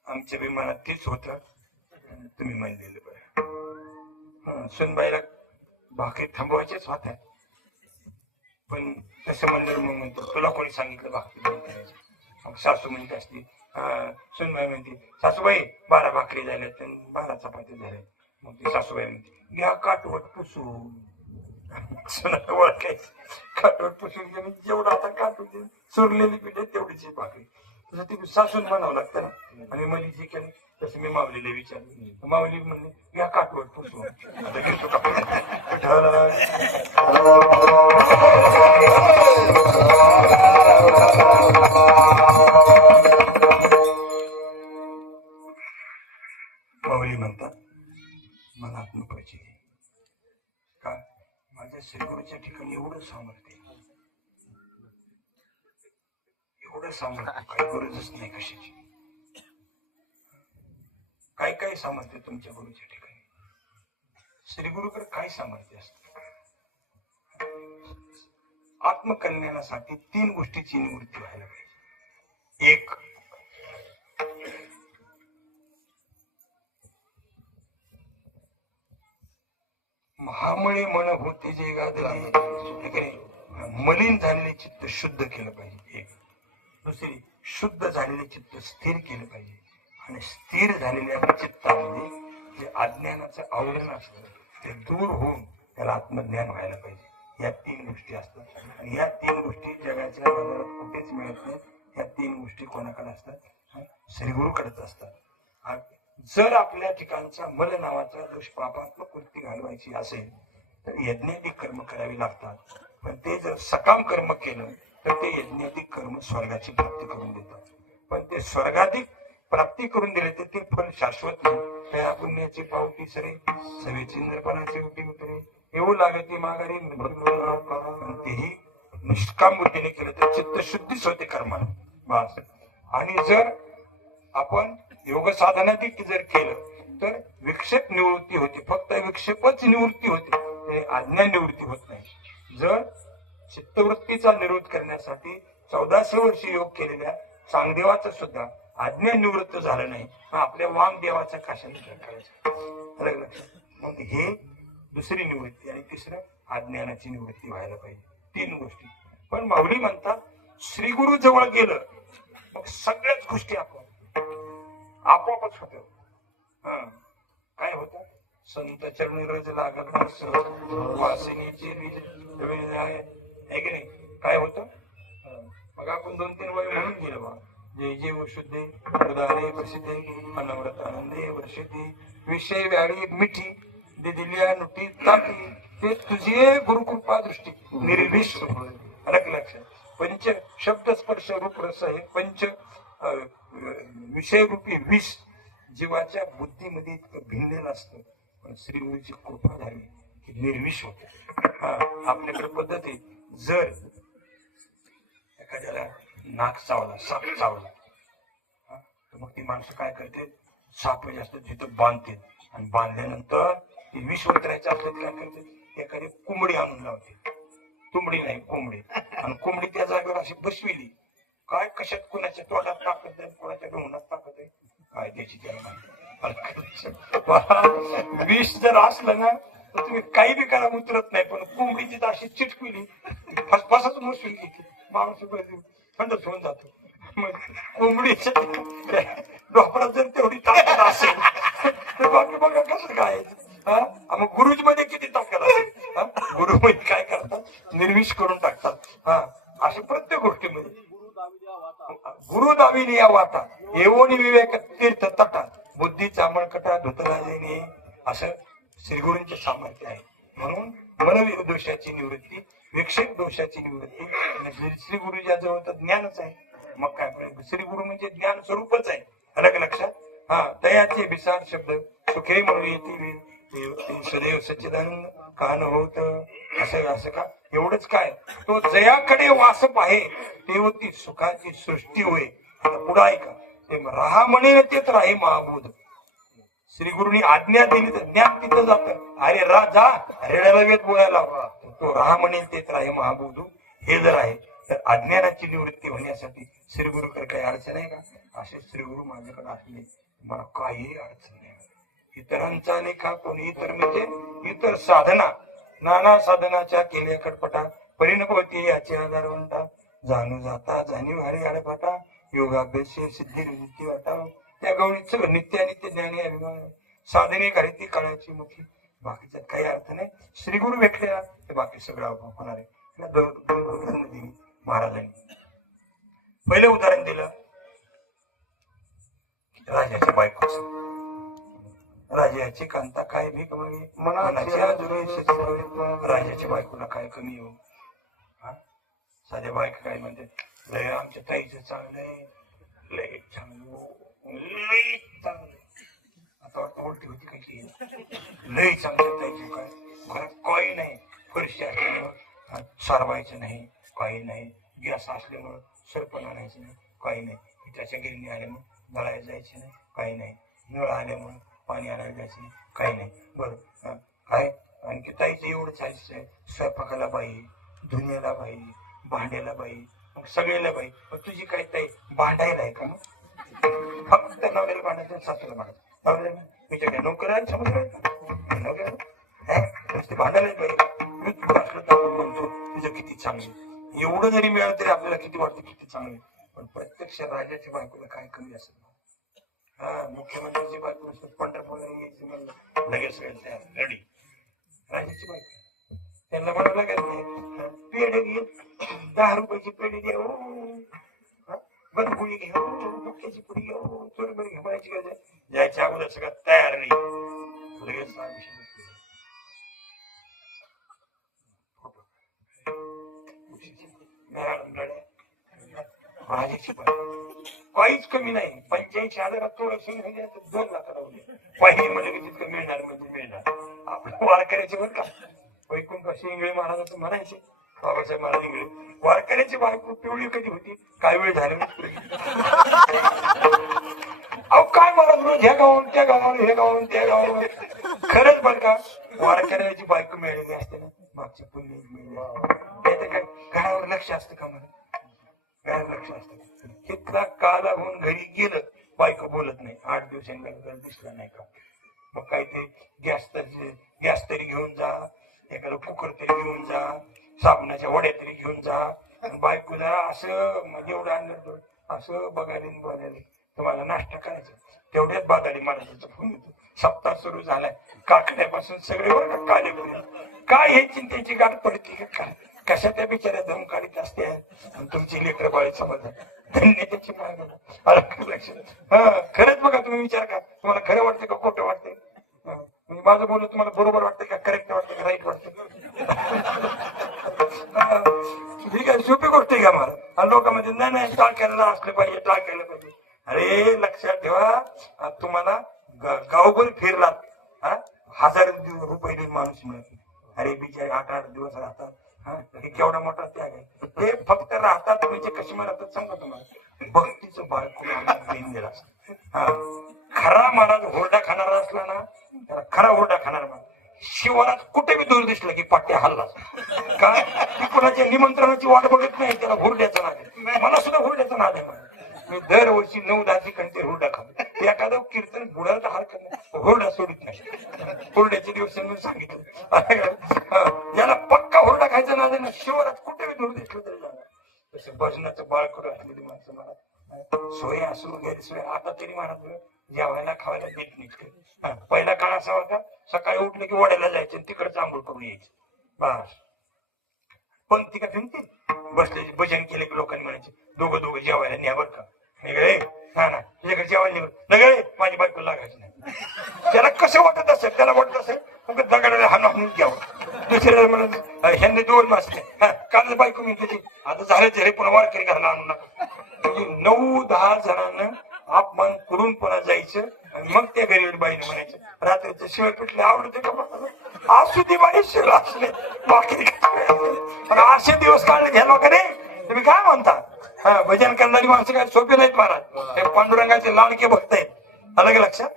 आमच्या विमानात तीच होत तुम्ही म्हणलेलं बरं. सुनबाईला भाकरी थांबवायच्याच होत्या, पण तसं म्हणलं मग म्हणतो तुला कोणी सांगितलं भाकरी बंद करायची? मग सासू म्हणत असते, सुनबाई म्हणते सासूबाई 12 भाकरी झाल्या तर 12 चपात्या झाल्या. मग ती सासूबाई म्हणते घ्या काटवट पुसून. सुनाला ओळखायचं काटवट पुसून घे, जेवढं आता काटू दे चुरलेली पीठ आहे तेवढीच भाकरी. तसं ती सासून म्हणावं लागतं ना. आणि मला जे केलं तसं मी माऊलीला विचारलं, माऊली म्हणले घ्या काटवट पुसून. आता घेतो का माऊली म्हणतात मला आत्मपरिचय का माझ्या श्रीगुरूच्या ठिकाणी एवढं सामर्थ्य, एवढं सामर्थ्य काही गरजच नाही कशाची. काय सामर्थ्य तुमच्या गुरुच्या ठिकाणी? श्रीगुरूकडे काय सामर्थ्य असतं? आत्मकल्याणासाठी 3 गोष्टीची निवृत्ती व्हायला पाहिजे. 1, महामळे मन होते जे गादले, मलिन झालेले चित्त शुद्ध केलं पाहिजे. 1. दुसरी, शुद्ध झालेले चित्त स्थिर केलं पाहिजे. आणि स्थिर झालेल्या चित्तामध्ये जे अज्ञानाचं आवरण असतं ते दूर होऊन त्याला आत्मज्ञान व्हायला पाहिजे. या 3 गोष्टी असतात. आणि या 3 गोष्टी जगाच्या बाजारात कुठेच मिळत नाहीत. या 3 गोष्टी कोणाकडे असतात? श्रीगुरूकडेच असतात. जर आपल्या ठिकाणचा मल नावाचा दुष्पापात्मक कृती घालवायची असेल तर यज्ञाधिक कर्म करावी लागतात. पण ते जर सकाम कर्म केलं तर ते यज्ञाधिक कर्म स्वर्गाची प्राप्ती करून देतात. पण ते स्वर्गाधिक प्राप्ती करून दिले तर ते फल शाश्वत नाही. त्या पुण्याची पावती सरे, सवेची निर्पणाची उठी उतरे, येऊ लागते माघारी. तेही निष्काम बुद्धीने केलं तर चित्त शुद्धीच होते कर्माला बस. आणि जर आपण योग साधनाधिक जर केलं तर विक्षेप निवृत्ती होते. फक्त विक्षेपच निवृत्ती होते, अज्ञान निवृत्ती होत नाही. जर चित्तवृत्तीचा निरोध करण्यासाठी 1400 वर्षी योग केलेल्या चांगदेवाचं सुद्धा अज्ञान निवृत्त झालं नाही, आपल्या वामदेवाचा कशाने करायचा? मग हे दुसरी निवृत्ती. आणि तिसरं अज्ञानाची निवृत्ती व्हायला पाहिजे. 3 गोष्टी. पण माऊली म्हणतात श्रीगुरु जवळ गेलं मग सगळ्याच गोष्टी आपोआपच होत. काय होत? संत चरणी रज लागला वासिनीची आहे की नाही? काय होत? मग आपण 2-3 वेळ म्हणून गेलो बा, जय जय वशुद्धे उदारे प्रसिद्धे अनवरत आनंदे वर्षिते विषय व्याळी मिठी दिदिल्या नुटी तापी ते तुझे गुरुकृपा दृष्टी निर्विष. लक्षात. पंच शब्द स्पर्श रूप रस हे 5 विषय रूपी विष जीवाच्या बुद्धीमध्ये इतकं भिनलेलं असतं. पण श्रीगुरूची कृपा झाली की निर्विष होते. आपल्याकडे पद्धत आहे, जर एखाद्याला नाक चावला, साप चावला, तर मग ती माणसं काय करते? साप जास्त तिथं बांधते आणि बांधल्यानंतर ती विष उतरायचं असलं काय करते? एखादी कोंबडी आणून लावते. तुंबडी नाही, कोंबडी. आणि कोंबडी त्या जागेवर अशी बसविली. काय कशात कोणाच्या तोंडात ताकद आहे, कोणाच्या डोंगणात ताकद आहे, काय त्याची त्याला माहिती. विष जर असलं ना तर तुम्ही काही बी करा उतरत नाही. पण कोंबडीची तर अशी चिटकविली फसफसच मुसळी घेतली, माणूस थंडच होऊन जातो. मग कोंबडीच्या डोपरात जर तेवढी ताकद असेल तर बाकी बघा कसं काय. मग गुरुज मध्ये किती ताकद असेल? गुरु मध्ये काय करतात? निर्विष करून टाकतात. अशा प्रत्येक गोष्टीमध्ये गुरु दाविनी या वाटा एवोनी विवेक तीर्थ तटा बुद्धी चामळकटा धुतराजेने, असं श्रीगुरूंचे सामर्थ्य आहे. म्हणून मनवीर दोषाची निवृत्ती, विक्षेप दोषाची निवृत्ती. श्री गुरुच्या जवळ तर ज्ञानच आहे. मग काय श्री गुरु म्हणजे ज्ञान स्वरूपच आहे. अलग लक्षात. दयाचे बिसार शब्द सुखे म्हणून येतील सदैव सच्चिदानंद कान होत. असं का? एवढंच काय? तो जयाकडे वासप आहे तेव्हा ती सुखाची सृष्टी होय. पुढे ऐका, ते राहा म्हणे तेच राहे महाबोध. श्रीगुरूंनी आज्ञा दिली तर ज्ञान तिथं जात. अरे राजा रेड्याला वेद बोलायला तो राहा म्हणेल तेच राहे महाबोध. हे जर आहे तर अज्ञानाची निवृत्ती होण्यासाठी श्री गुरुकडे काही अडचण आहे का? असे श्री गुरु माझ्याकडे असले मला काही अडचण नाही. इतरांचा आणि का कोणी इतर म्हणजे इतर साधना नाना साधनाच्या केल्या खटपटा परिणपती याचे आधार म्हणता जाणू जाता जाणीव हरे आडफाटा योगाभ्यास सिद्धी निवृत्ती वाटा त्या गवळीत सगळं नित्य अनित्य ज्ञानी अभिमान साधने काही ती काळाची मुखी बाकीच्यात काही अर्थ नाही. श्री गुरु भेटले ते बाकी सगळं होणार आहे. दोन दिली महाराजांनी. पहिलं उदाहरण दिलं राजाच्या बायकोचं. राजाची कांता काय भीक मागे मनाच्या राजाच्या बायकोला काय कमी येऊ. साध्या बायका काय म्हणते लय आमच्या ताईचं चांगलंय लय चांगलं लय चांगलं. आता वाटतं उलटी होती कशी लय चांगलं ताईचं काय घरात काही नाही. फरशी असल्यामुळं सारवायचं नाही काही नाही. गॅस असल्यामुळं सरपण आणायचं नाही काही नाही. पिठाच्या गिरणी आल्यामुळं दळायला जायचं नाही काही नाही. नळ आल्यामुळं पाणी आणायला जायचं नाही काही नाही. बरं काय आणखी ताईचं एवढं चालायचं स्वयंपाकाला बाई धुण्याला बाई भांड्याला बाई मग सगळ्याला बाई. मग तुझी काय ताई भांडायला आहे का? मग फक्त नवऱ्याला भांडायचं सासूला भांडायचं. नवऱ्याला तुझ्याकडे नोकर आहे समजा नवऱ्याला भांडायलाच बाई असलं तर आपण म्हणतो तुझं किती चांगलं. एवढं जरी मिळालं तरी आपल्याला किती वाटतं किती चांगलं. पण प्रत्यक्ष राजाच्या बायकोला काय कमी असेल. मुख्यमंत्र्याची बायको पंढरपूरला यायची म्हणलं लगेच तयार रेडी. राजाची बायको त्यांना म्हणावं लागेल नाही पेढे घे 10 रुपयाची पेढी घे बरं पुडी घे मक्याची पुडी घे चोरबरी घे म्हणायची गरज जायच्या अगोदर सगळं तयार नाही लगेच राजाची बायको काहीच कमी नाही. 85,000 थोडं 2 लाख राहून पाहिजे म्हणजे तितकं मिळणार म्हणजे मिळणार. आपलं वारकऱ्याचे बरं का वैकुंठ इंगळे महाराजांचं म्हणायचे बाबासाहेब महाराज इंगळे वारकऱ्याची बायको पिवळी कधी होती काय वेळ झाली. अहो काय महाराज रोज ह्या गावाहून त्या गावावर हे गावाहून त्या गावावर. खरंच बरं का वारकऱ्याची बायको मिळालेली असते ना मागच्या पुण्य मिळाले काय घरावर लक्ष असतं का मला घरावर लक्ष असतं. इतका काला होऊन घरी गेलं बायको बोलत नाही 8 दिवसांनी दिसला नाही का. मग काय ते गॅस तरी घेऊन जा एखादं कुकर तरी घेऊन जा साबणाच्या वड्या तरी घेऊन जा. बायको जरा असं एवढं आणलं असं बघायला बोलायला तुम्हाला नाश्ता करायचा तेवढ्याच बाजारी महाराजांचा फोन येतो. सप्ताह सुरू झालाय काकड्यापासून सगळे बरं का काले काय हे चिंतेची गाठ पडते का काय कशा त्या बिचाऱ्या धम काढीत असते आणि तुमची लेकर बाळी समज धन्य त्याची माग लक्षात. खरंच बघा तुम्ही विचार का तुम्हाला खरं वाटतं का खोटं वाटतंय. म्हणजे माझं बोलणं तुम्हाला बरोबर वाटतं का करेक्ट वाटतं का राईट वाटतं. ठीक आहे सोपी गोष्ट आहे का मला. आणि लोकांमध्ये नाही टाळक्याला असलं पाहिजे टाळक्याला पाहिजे. अरे लक्षात ठेवा तुम्हाला गावभर फिरलात 1000 रुपये देऊन माणूस मिळतो. अरे बिचारे 8-8 दिवस राहतात. हे केवढा मोठा त्याग आहे. ते फक्त राहतात म्हणजे कशी राहतात सांगा तुम्हाला भक्तीचं बाळकून दिला. खरा महाराज हुरडा खाणारा असला ना त्याला खरा हुरडा खाणार शिवारात कुठे बी दूर दिसलं की पाट्या हल्ला काय ती कोणाच्या निमंत्रणाची वाट बघत नाही. त्याला हुरड्याचा नाद आहे. मला सुद्धा हुरड्याचा नाद आहे. मी दरवर्षी 9-10 घंटे हुरडा खातो. एखादं कीर्तन बुडायचा हार हुरडा सोडित नाही. हुरड्याचे दिवस सांगितलं याला पक्का हुरडा खायचा नाद आहे ना शिवारात कुठे बी दूर दिसलं तरी जाणार. तसं भजनाचं बाळकरू असलेली माणसं मला सोय असू गैरसोय आता तरी महाराज जेवायला खावायला देत नाही. पहिला काळ असा होता सकाळी उठलं की वड्याला जायचं आणि तिकडचं आंघोळ करून यायचं बस. पण ती का फिरते बसले भजन केले की लोकांनी म्हणायचे दोघं जेवायला न्या बरं का निघळे ना तुझ्याकडे जेवायला निघ नगळे माझी बायको लागायची नाही. त्याला कसं वाटत असेल त्याला वाटत असेल मग दगडाला हाणून घ्यावं. दुसऱ्याला म्हणून ह्यांनी 2 मास काल बायको मी तुझी आता झालं झरे पुन्हा वारकरी घराला आणू नका. म्हणजे 9-10 जणांना अपमान करून पुन्हा जायचं आणि मग त्या गरीब बाईने म्हणायचं रात्रीचं शिवाय पिठले आवडते का असू ती बाई शिवाय असले बाकी असे दिवस काढले घ्या लोकांनी तुम्ही काय म्हणता. भजन करणारी माणसं काय सोपे नाहीत महाराज. हे पांडुरंगाचे लाडके भक्त आहेत अलग लक्षात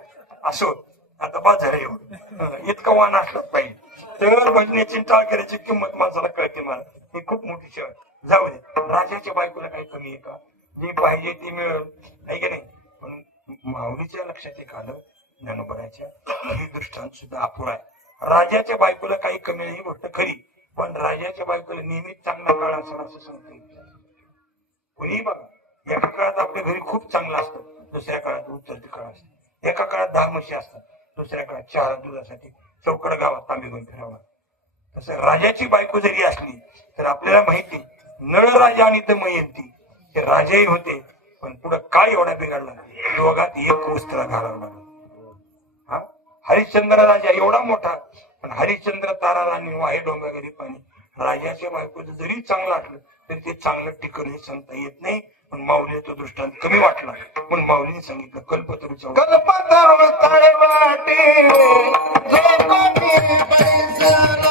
असो. आता बा झालं एवढं इतकं वाण असलं पाहिजे तर भजनेची टाळ करायची किंमत माणसाला कळते मला. ही खूप मोठी सेवा जाऊ दे. राजाच्या बायकोला काही कमी आहे का जी पाहिजे ती मिळेल, आहे की नाही. पण माऊलीच्या लक्षात एक आलं, ज्ञानोबराच्या ही दृष्टांत सुद्धा अपुरा आहे. राजाच्या बायकोला काही कमी नाही, ही गोष्ट खरी, पण राजाच्या बायकोला नेहमीच चांगला काळ असेल असं सांगता येईल. कोणीही बघा, एका काळात आपल्या घरी खूप चांगलं असतं, दुसऱ्या काळात उतरती काळ असते. एका काळात 10 म्हशी असतात, दुसऱ्या काळात 4 दुधासाठी चौकड गावात तांबे घेऊन फिरावा. तसं राजाची बायको जरी असली तर आपल्याला माहिती, नळ राजा आणि दमयंती हे राजाही होते, पण पुढे काय एवढा बिघडला, दोघात एक वस्त्र घालावं लागलं. हा, हरिश्चंद्र राजा एवढा मोठा, पण हरिश्चंद्र तारा राणी वाहे डोंगागरी पाणी. राजाच्या बायकोचं जरी चांगलं असलं तरी ते चांगलं टिकलं हे सांगता येत नाही. पण माऊली तो दृष्टांत कमी वाटला, पण माऊलीने सांगितलं कल्पतरूच्या कल्पतरू तळवाटे जो कोणी बैसला, कल्पतरू तळवाटे जो कोणी बैसला, कल्पतरू तळवाटे जो कोणी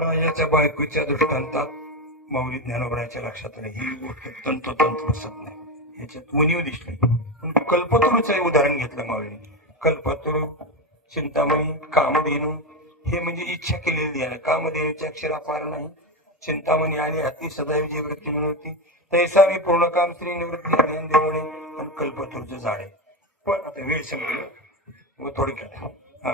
राजाच्या बायकोच्या दृष्टांतात माऊली ज्ञानोबराच्या लक्षात आलं, ही गोष्ट तंतोतंत बसत नाही, ह्याच्यात उणीव दिसली. पण कल्पतरूचं उदाहरण घेतलं माऊलीने. कल्पतरू, चिंतामणी, कामधेनू हे म्हणजे इच्छा केलेली आहे. कामधेनूचे अक्षर अपार नाही. चिंतामणी आणि अति सदैवची वृत्ती म्हणून तैसा मी पूर्ण काम स्त्री निवृत्ती ज्ञान देवणे. पण कल्पतरूचं झाड आहे. पण आता वेळ संपली व थोडक्यात, हा,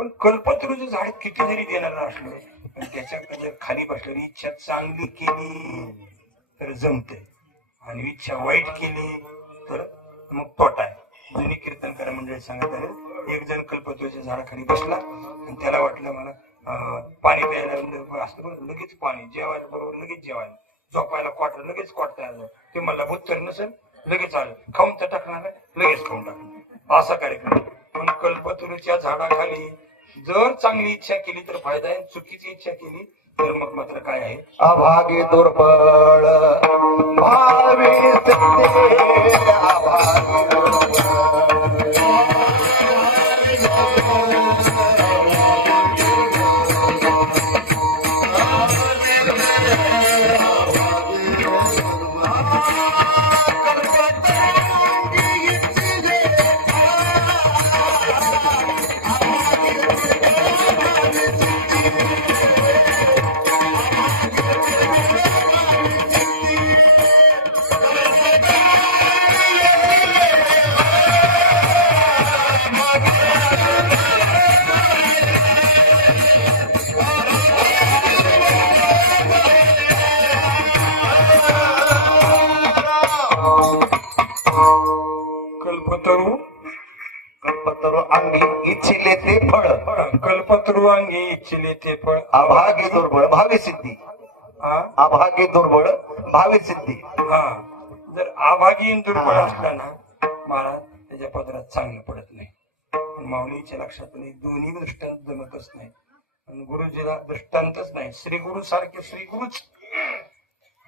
पण कल्पतरूचं झाड किती जरी देणार असलं, पण त्याच्याकडे जर खाली बसलेली इच्छा चांगली केली तर जमते, आणि इच्छा वाईट केली तर मग तोटा आहे. जुनी कीर्तनकार मंडळी सांगत आहे, एक जण कल्पतरूच्या झाडाखाली बसला आणि त्याला वाटलं मला पाणी प्यायला असतं बरोबर, लगेच पाणी, जेवायला बरोबर लगेच जेवायला, झोपायला क्वार्टर लगेच क्वार्टर आलं, ते मला बुत्तर नसेल लगेच आलं, खाऊन तर टाकणार लगेच खाऊन टाकणार, असा कार्यक्रम. पण कल्पतरूच्या झाडाखाली जर चांगली इच्छा केली तर फायदा आहे, चुकीची इच्छा केली तर मग मात्र काय आहे, अभागी दुर्बळ भावी सिद्धे, अभागी दुर्बळ. कल्पतरू कल्पतरू अंगी इच्छिले ते फळ, कल्पतरू अंगी इच्छिले ते फळ. अभागी दुर्बळ भावी सिद्धी, हा, अभागी दुर्बळ भावी सिद्धी. हा, जर आभागी आणि दुर्बळ असला ना महाराज, त्याच्या पदरात चांगलं पडत नाही. पण माऊलीच्या लक्षात नाही, दोन्ही दृष्टांत जमतच नाही. आणि गुरुजीला दृष्टांतच नाही, श्री गुरु सारखे श्री गुरुच,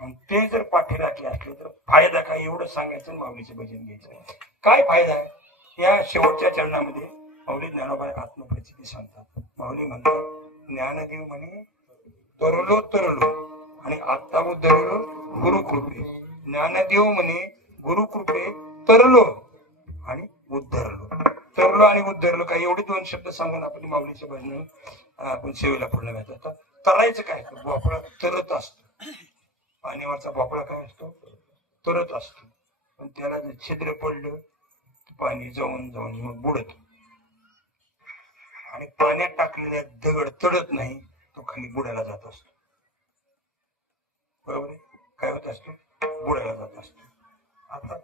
आणि ते जर पाठीराखे असले तर फायदा काय, एवढं सांगायचं, माऊलीचे भजन घ्यायचं. काय फायदा आहे, या शेवटच्या चरणामध्ये माऊली ज्ञानोबा आत्मप्रचिती सांगतात. माऊली म्हणतात, ज्ञानदेव म्हणे तरलो तरलो आणि आता उद्धरलो गुरुकृपे. ज्ञानदेव म्हणे गुरुकृपे तरलो आणि उद्धरलो. तरलो आणि उद्धरलो काय एवढे दोन शब्द सांगून आपली माऊलीच्या भजन आपण सेवेला पूर्ण घालतात. तरायचं काय, भोपळा तरत असतो, पाण्यावरचा भोपळा काय असतो, तरत असतो. पण त्याला जर छिद्र पडलं पाणी जाऊन जाऊन मग बुडत, आणि पाण्यात टाकलेल्या दगड तडत नाही, तो खाली बुडायला जात असतो. बरोबर आहे? काय होत असतो, बुडायला जात असतो. आता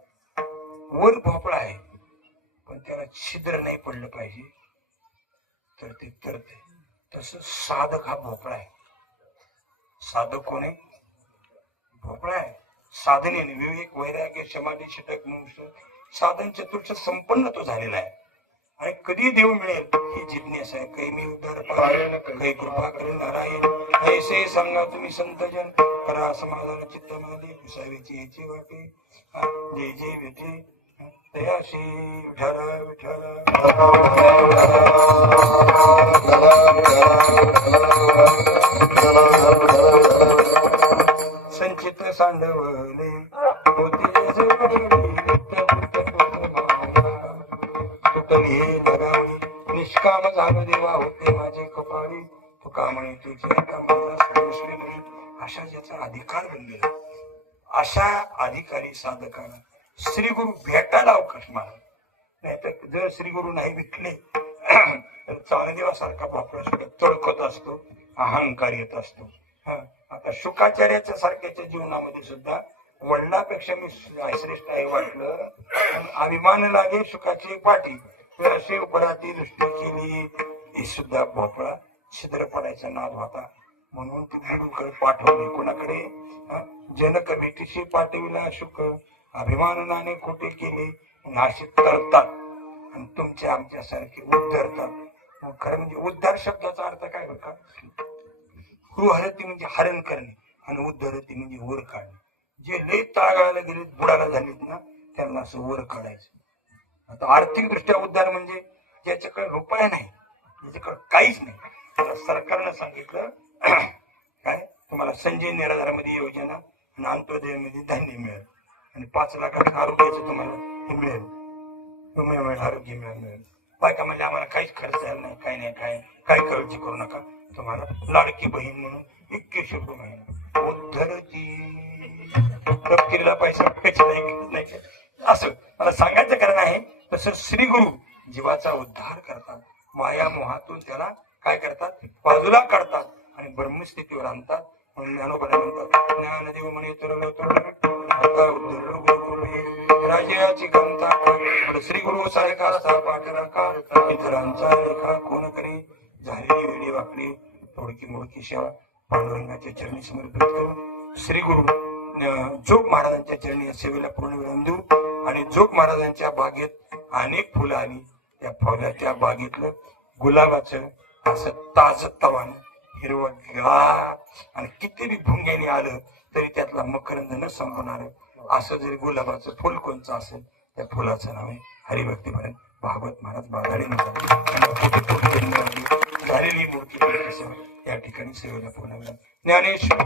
वर भोपळा आहे पण त्याला छिद्र नाही पडलं पाहिजे तर ते तरते. तस साधक हा भोपळा आहे. साधक कोण आहे, भोपळा आहे. साधनेने विवेक वैराग्य समाधी षटक म्हणून साधन चतुर्थ संपन्न तो झालेला आहे. आणि कधी देव मिळेल ही जिज्ञासा आहे. काही मी उद्धार पाहिजे, काही कृपा करेल नारायण. ऐसे सांगा तुम्ही संतजन, करा समाधान चित्त मध्ये विसावेची याची वाटे. जय जय विधी दयाशी विठ्ठल विठ्ठल. संचित सांडवले होते तुटली लगावली, निष्काम झालं देवा होते माझे कपाळी. तो कामणी तुझे कामणी. अशा ज्याचा अधिकार बनलेला, अशा अधिकारी साधकाला श्री गुरु भेटायला अवकाश मारा. नाही तर जर श्री गुरु नाही भेटले तर चांगदेवासारखा भोपळा सुद्धा तडकत असतो, अहंकार येत असतो. आता शुकाचार्याच्या सारख्याच्या जीवनामध्ये सुद्धा वडिलापेक्षा मी श्रेष्ठ आहे वाटलं, अभिमान लागे शुकाची पाठी, असे उपराती दृष्टी केली. ही सुद्धा भोपळा छिद्र पडायचा नाद होता. म्हणून ती गुरुकडे पाठवली. कोणाकडे, जनक भेटीशी पाठविला शुक, अभिमानाने खोटे केले नाशिक करतात आणि तुमचे आमच्यासारखे उद्धरतात. खरं म्हणजे उद्धार शब्दाचा अर्थ काय होता, हृहरती म्हणजे हरण करणे आणि उद्धरती म्हणजे वर काढणे. जे लय तळागाळाला गेले बुडाला झालेत ना त्यांना असं वर काढायचं. आता आर्थिक दृष्ट्या उद्धार म्हणजे ज्याच्याकडे रुपया नाही, ज्याच्याकडे काहीच नाही. आता सरकारनं सांगितलं काय तुम्हाला संजय निराधारामध्ये योजना आणि अंत्योदयामध्ये धान्य मिळेल आणि 5 लाखाचं आरोग्याचं तुम्हाला हे मिळेल, विमा मिळेल, आरोग्य मिळेल. बायका म्हणजे आम्हाला काहीच खर्च झाला नाही, काही नाही, काय काळजी करू नका, तुम्हाला लाडकी बहीण म्हणून 2100 रुपये महिना. उद्धरती तपकिरीला पैसा नाही. असं मला सांगायचं कारण आहे. तसं श्री गुरु जीवाचा उद्धार करतात, माया मोहातून त्याला काय करतात, बाजूला काढतात आणि ब्रह्मस्थितीवर आणतात. म्हणून ज्ञानोबा म्हणतात, ज्ञानदेव म्हणे राजयाची कांता श्री गुरु सारखा असा पाठराखा, इतरांचा रेखा कोण करे, झालेली वेळी वाकडी थोडकी मोडकी सेवा पांडुरंगाच्या चरणी समर्पित करून श्री गुरु जोग महाराजांच्या चरणी सेवेला पूर्ण विराम देऊ. आणि जोग महाराजांच्या बागेत अनेक फुलं आली, त्या फुलाच्या बागेतलं गुलाबाचं असं ताज तवान हिरवगार आणि किती बी भुंग्याने आलं तरी त्यातला मकरंद न संपणार असं जरी गुलाबाचं फुल कोणचं असेल त्या फुलाचं नाव आहे हरिभक्तीपर्यंत भागवत महाराज बागाडे झालेली मूर्ती या ठिकाणी सेवेला पूर्ण ज्ञानेश्वर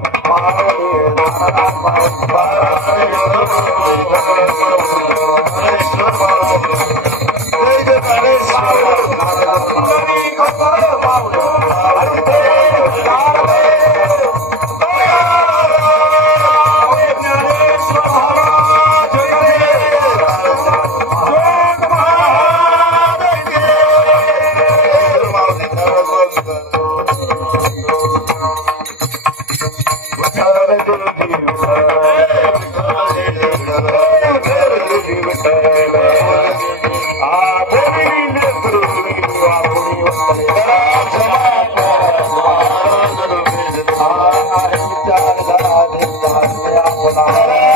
Bye.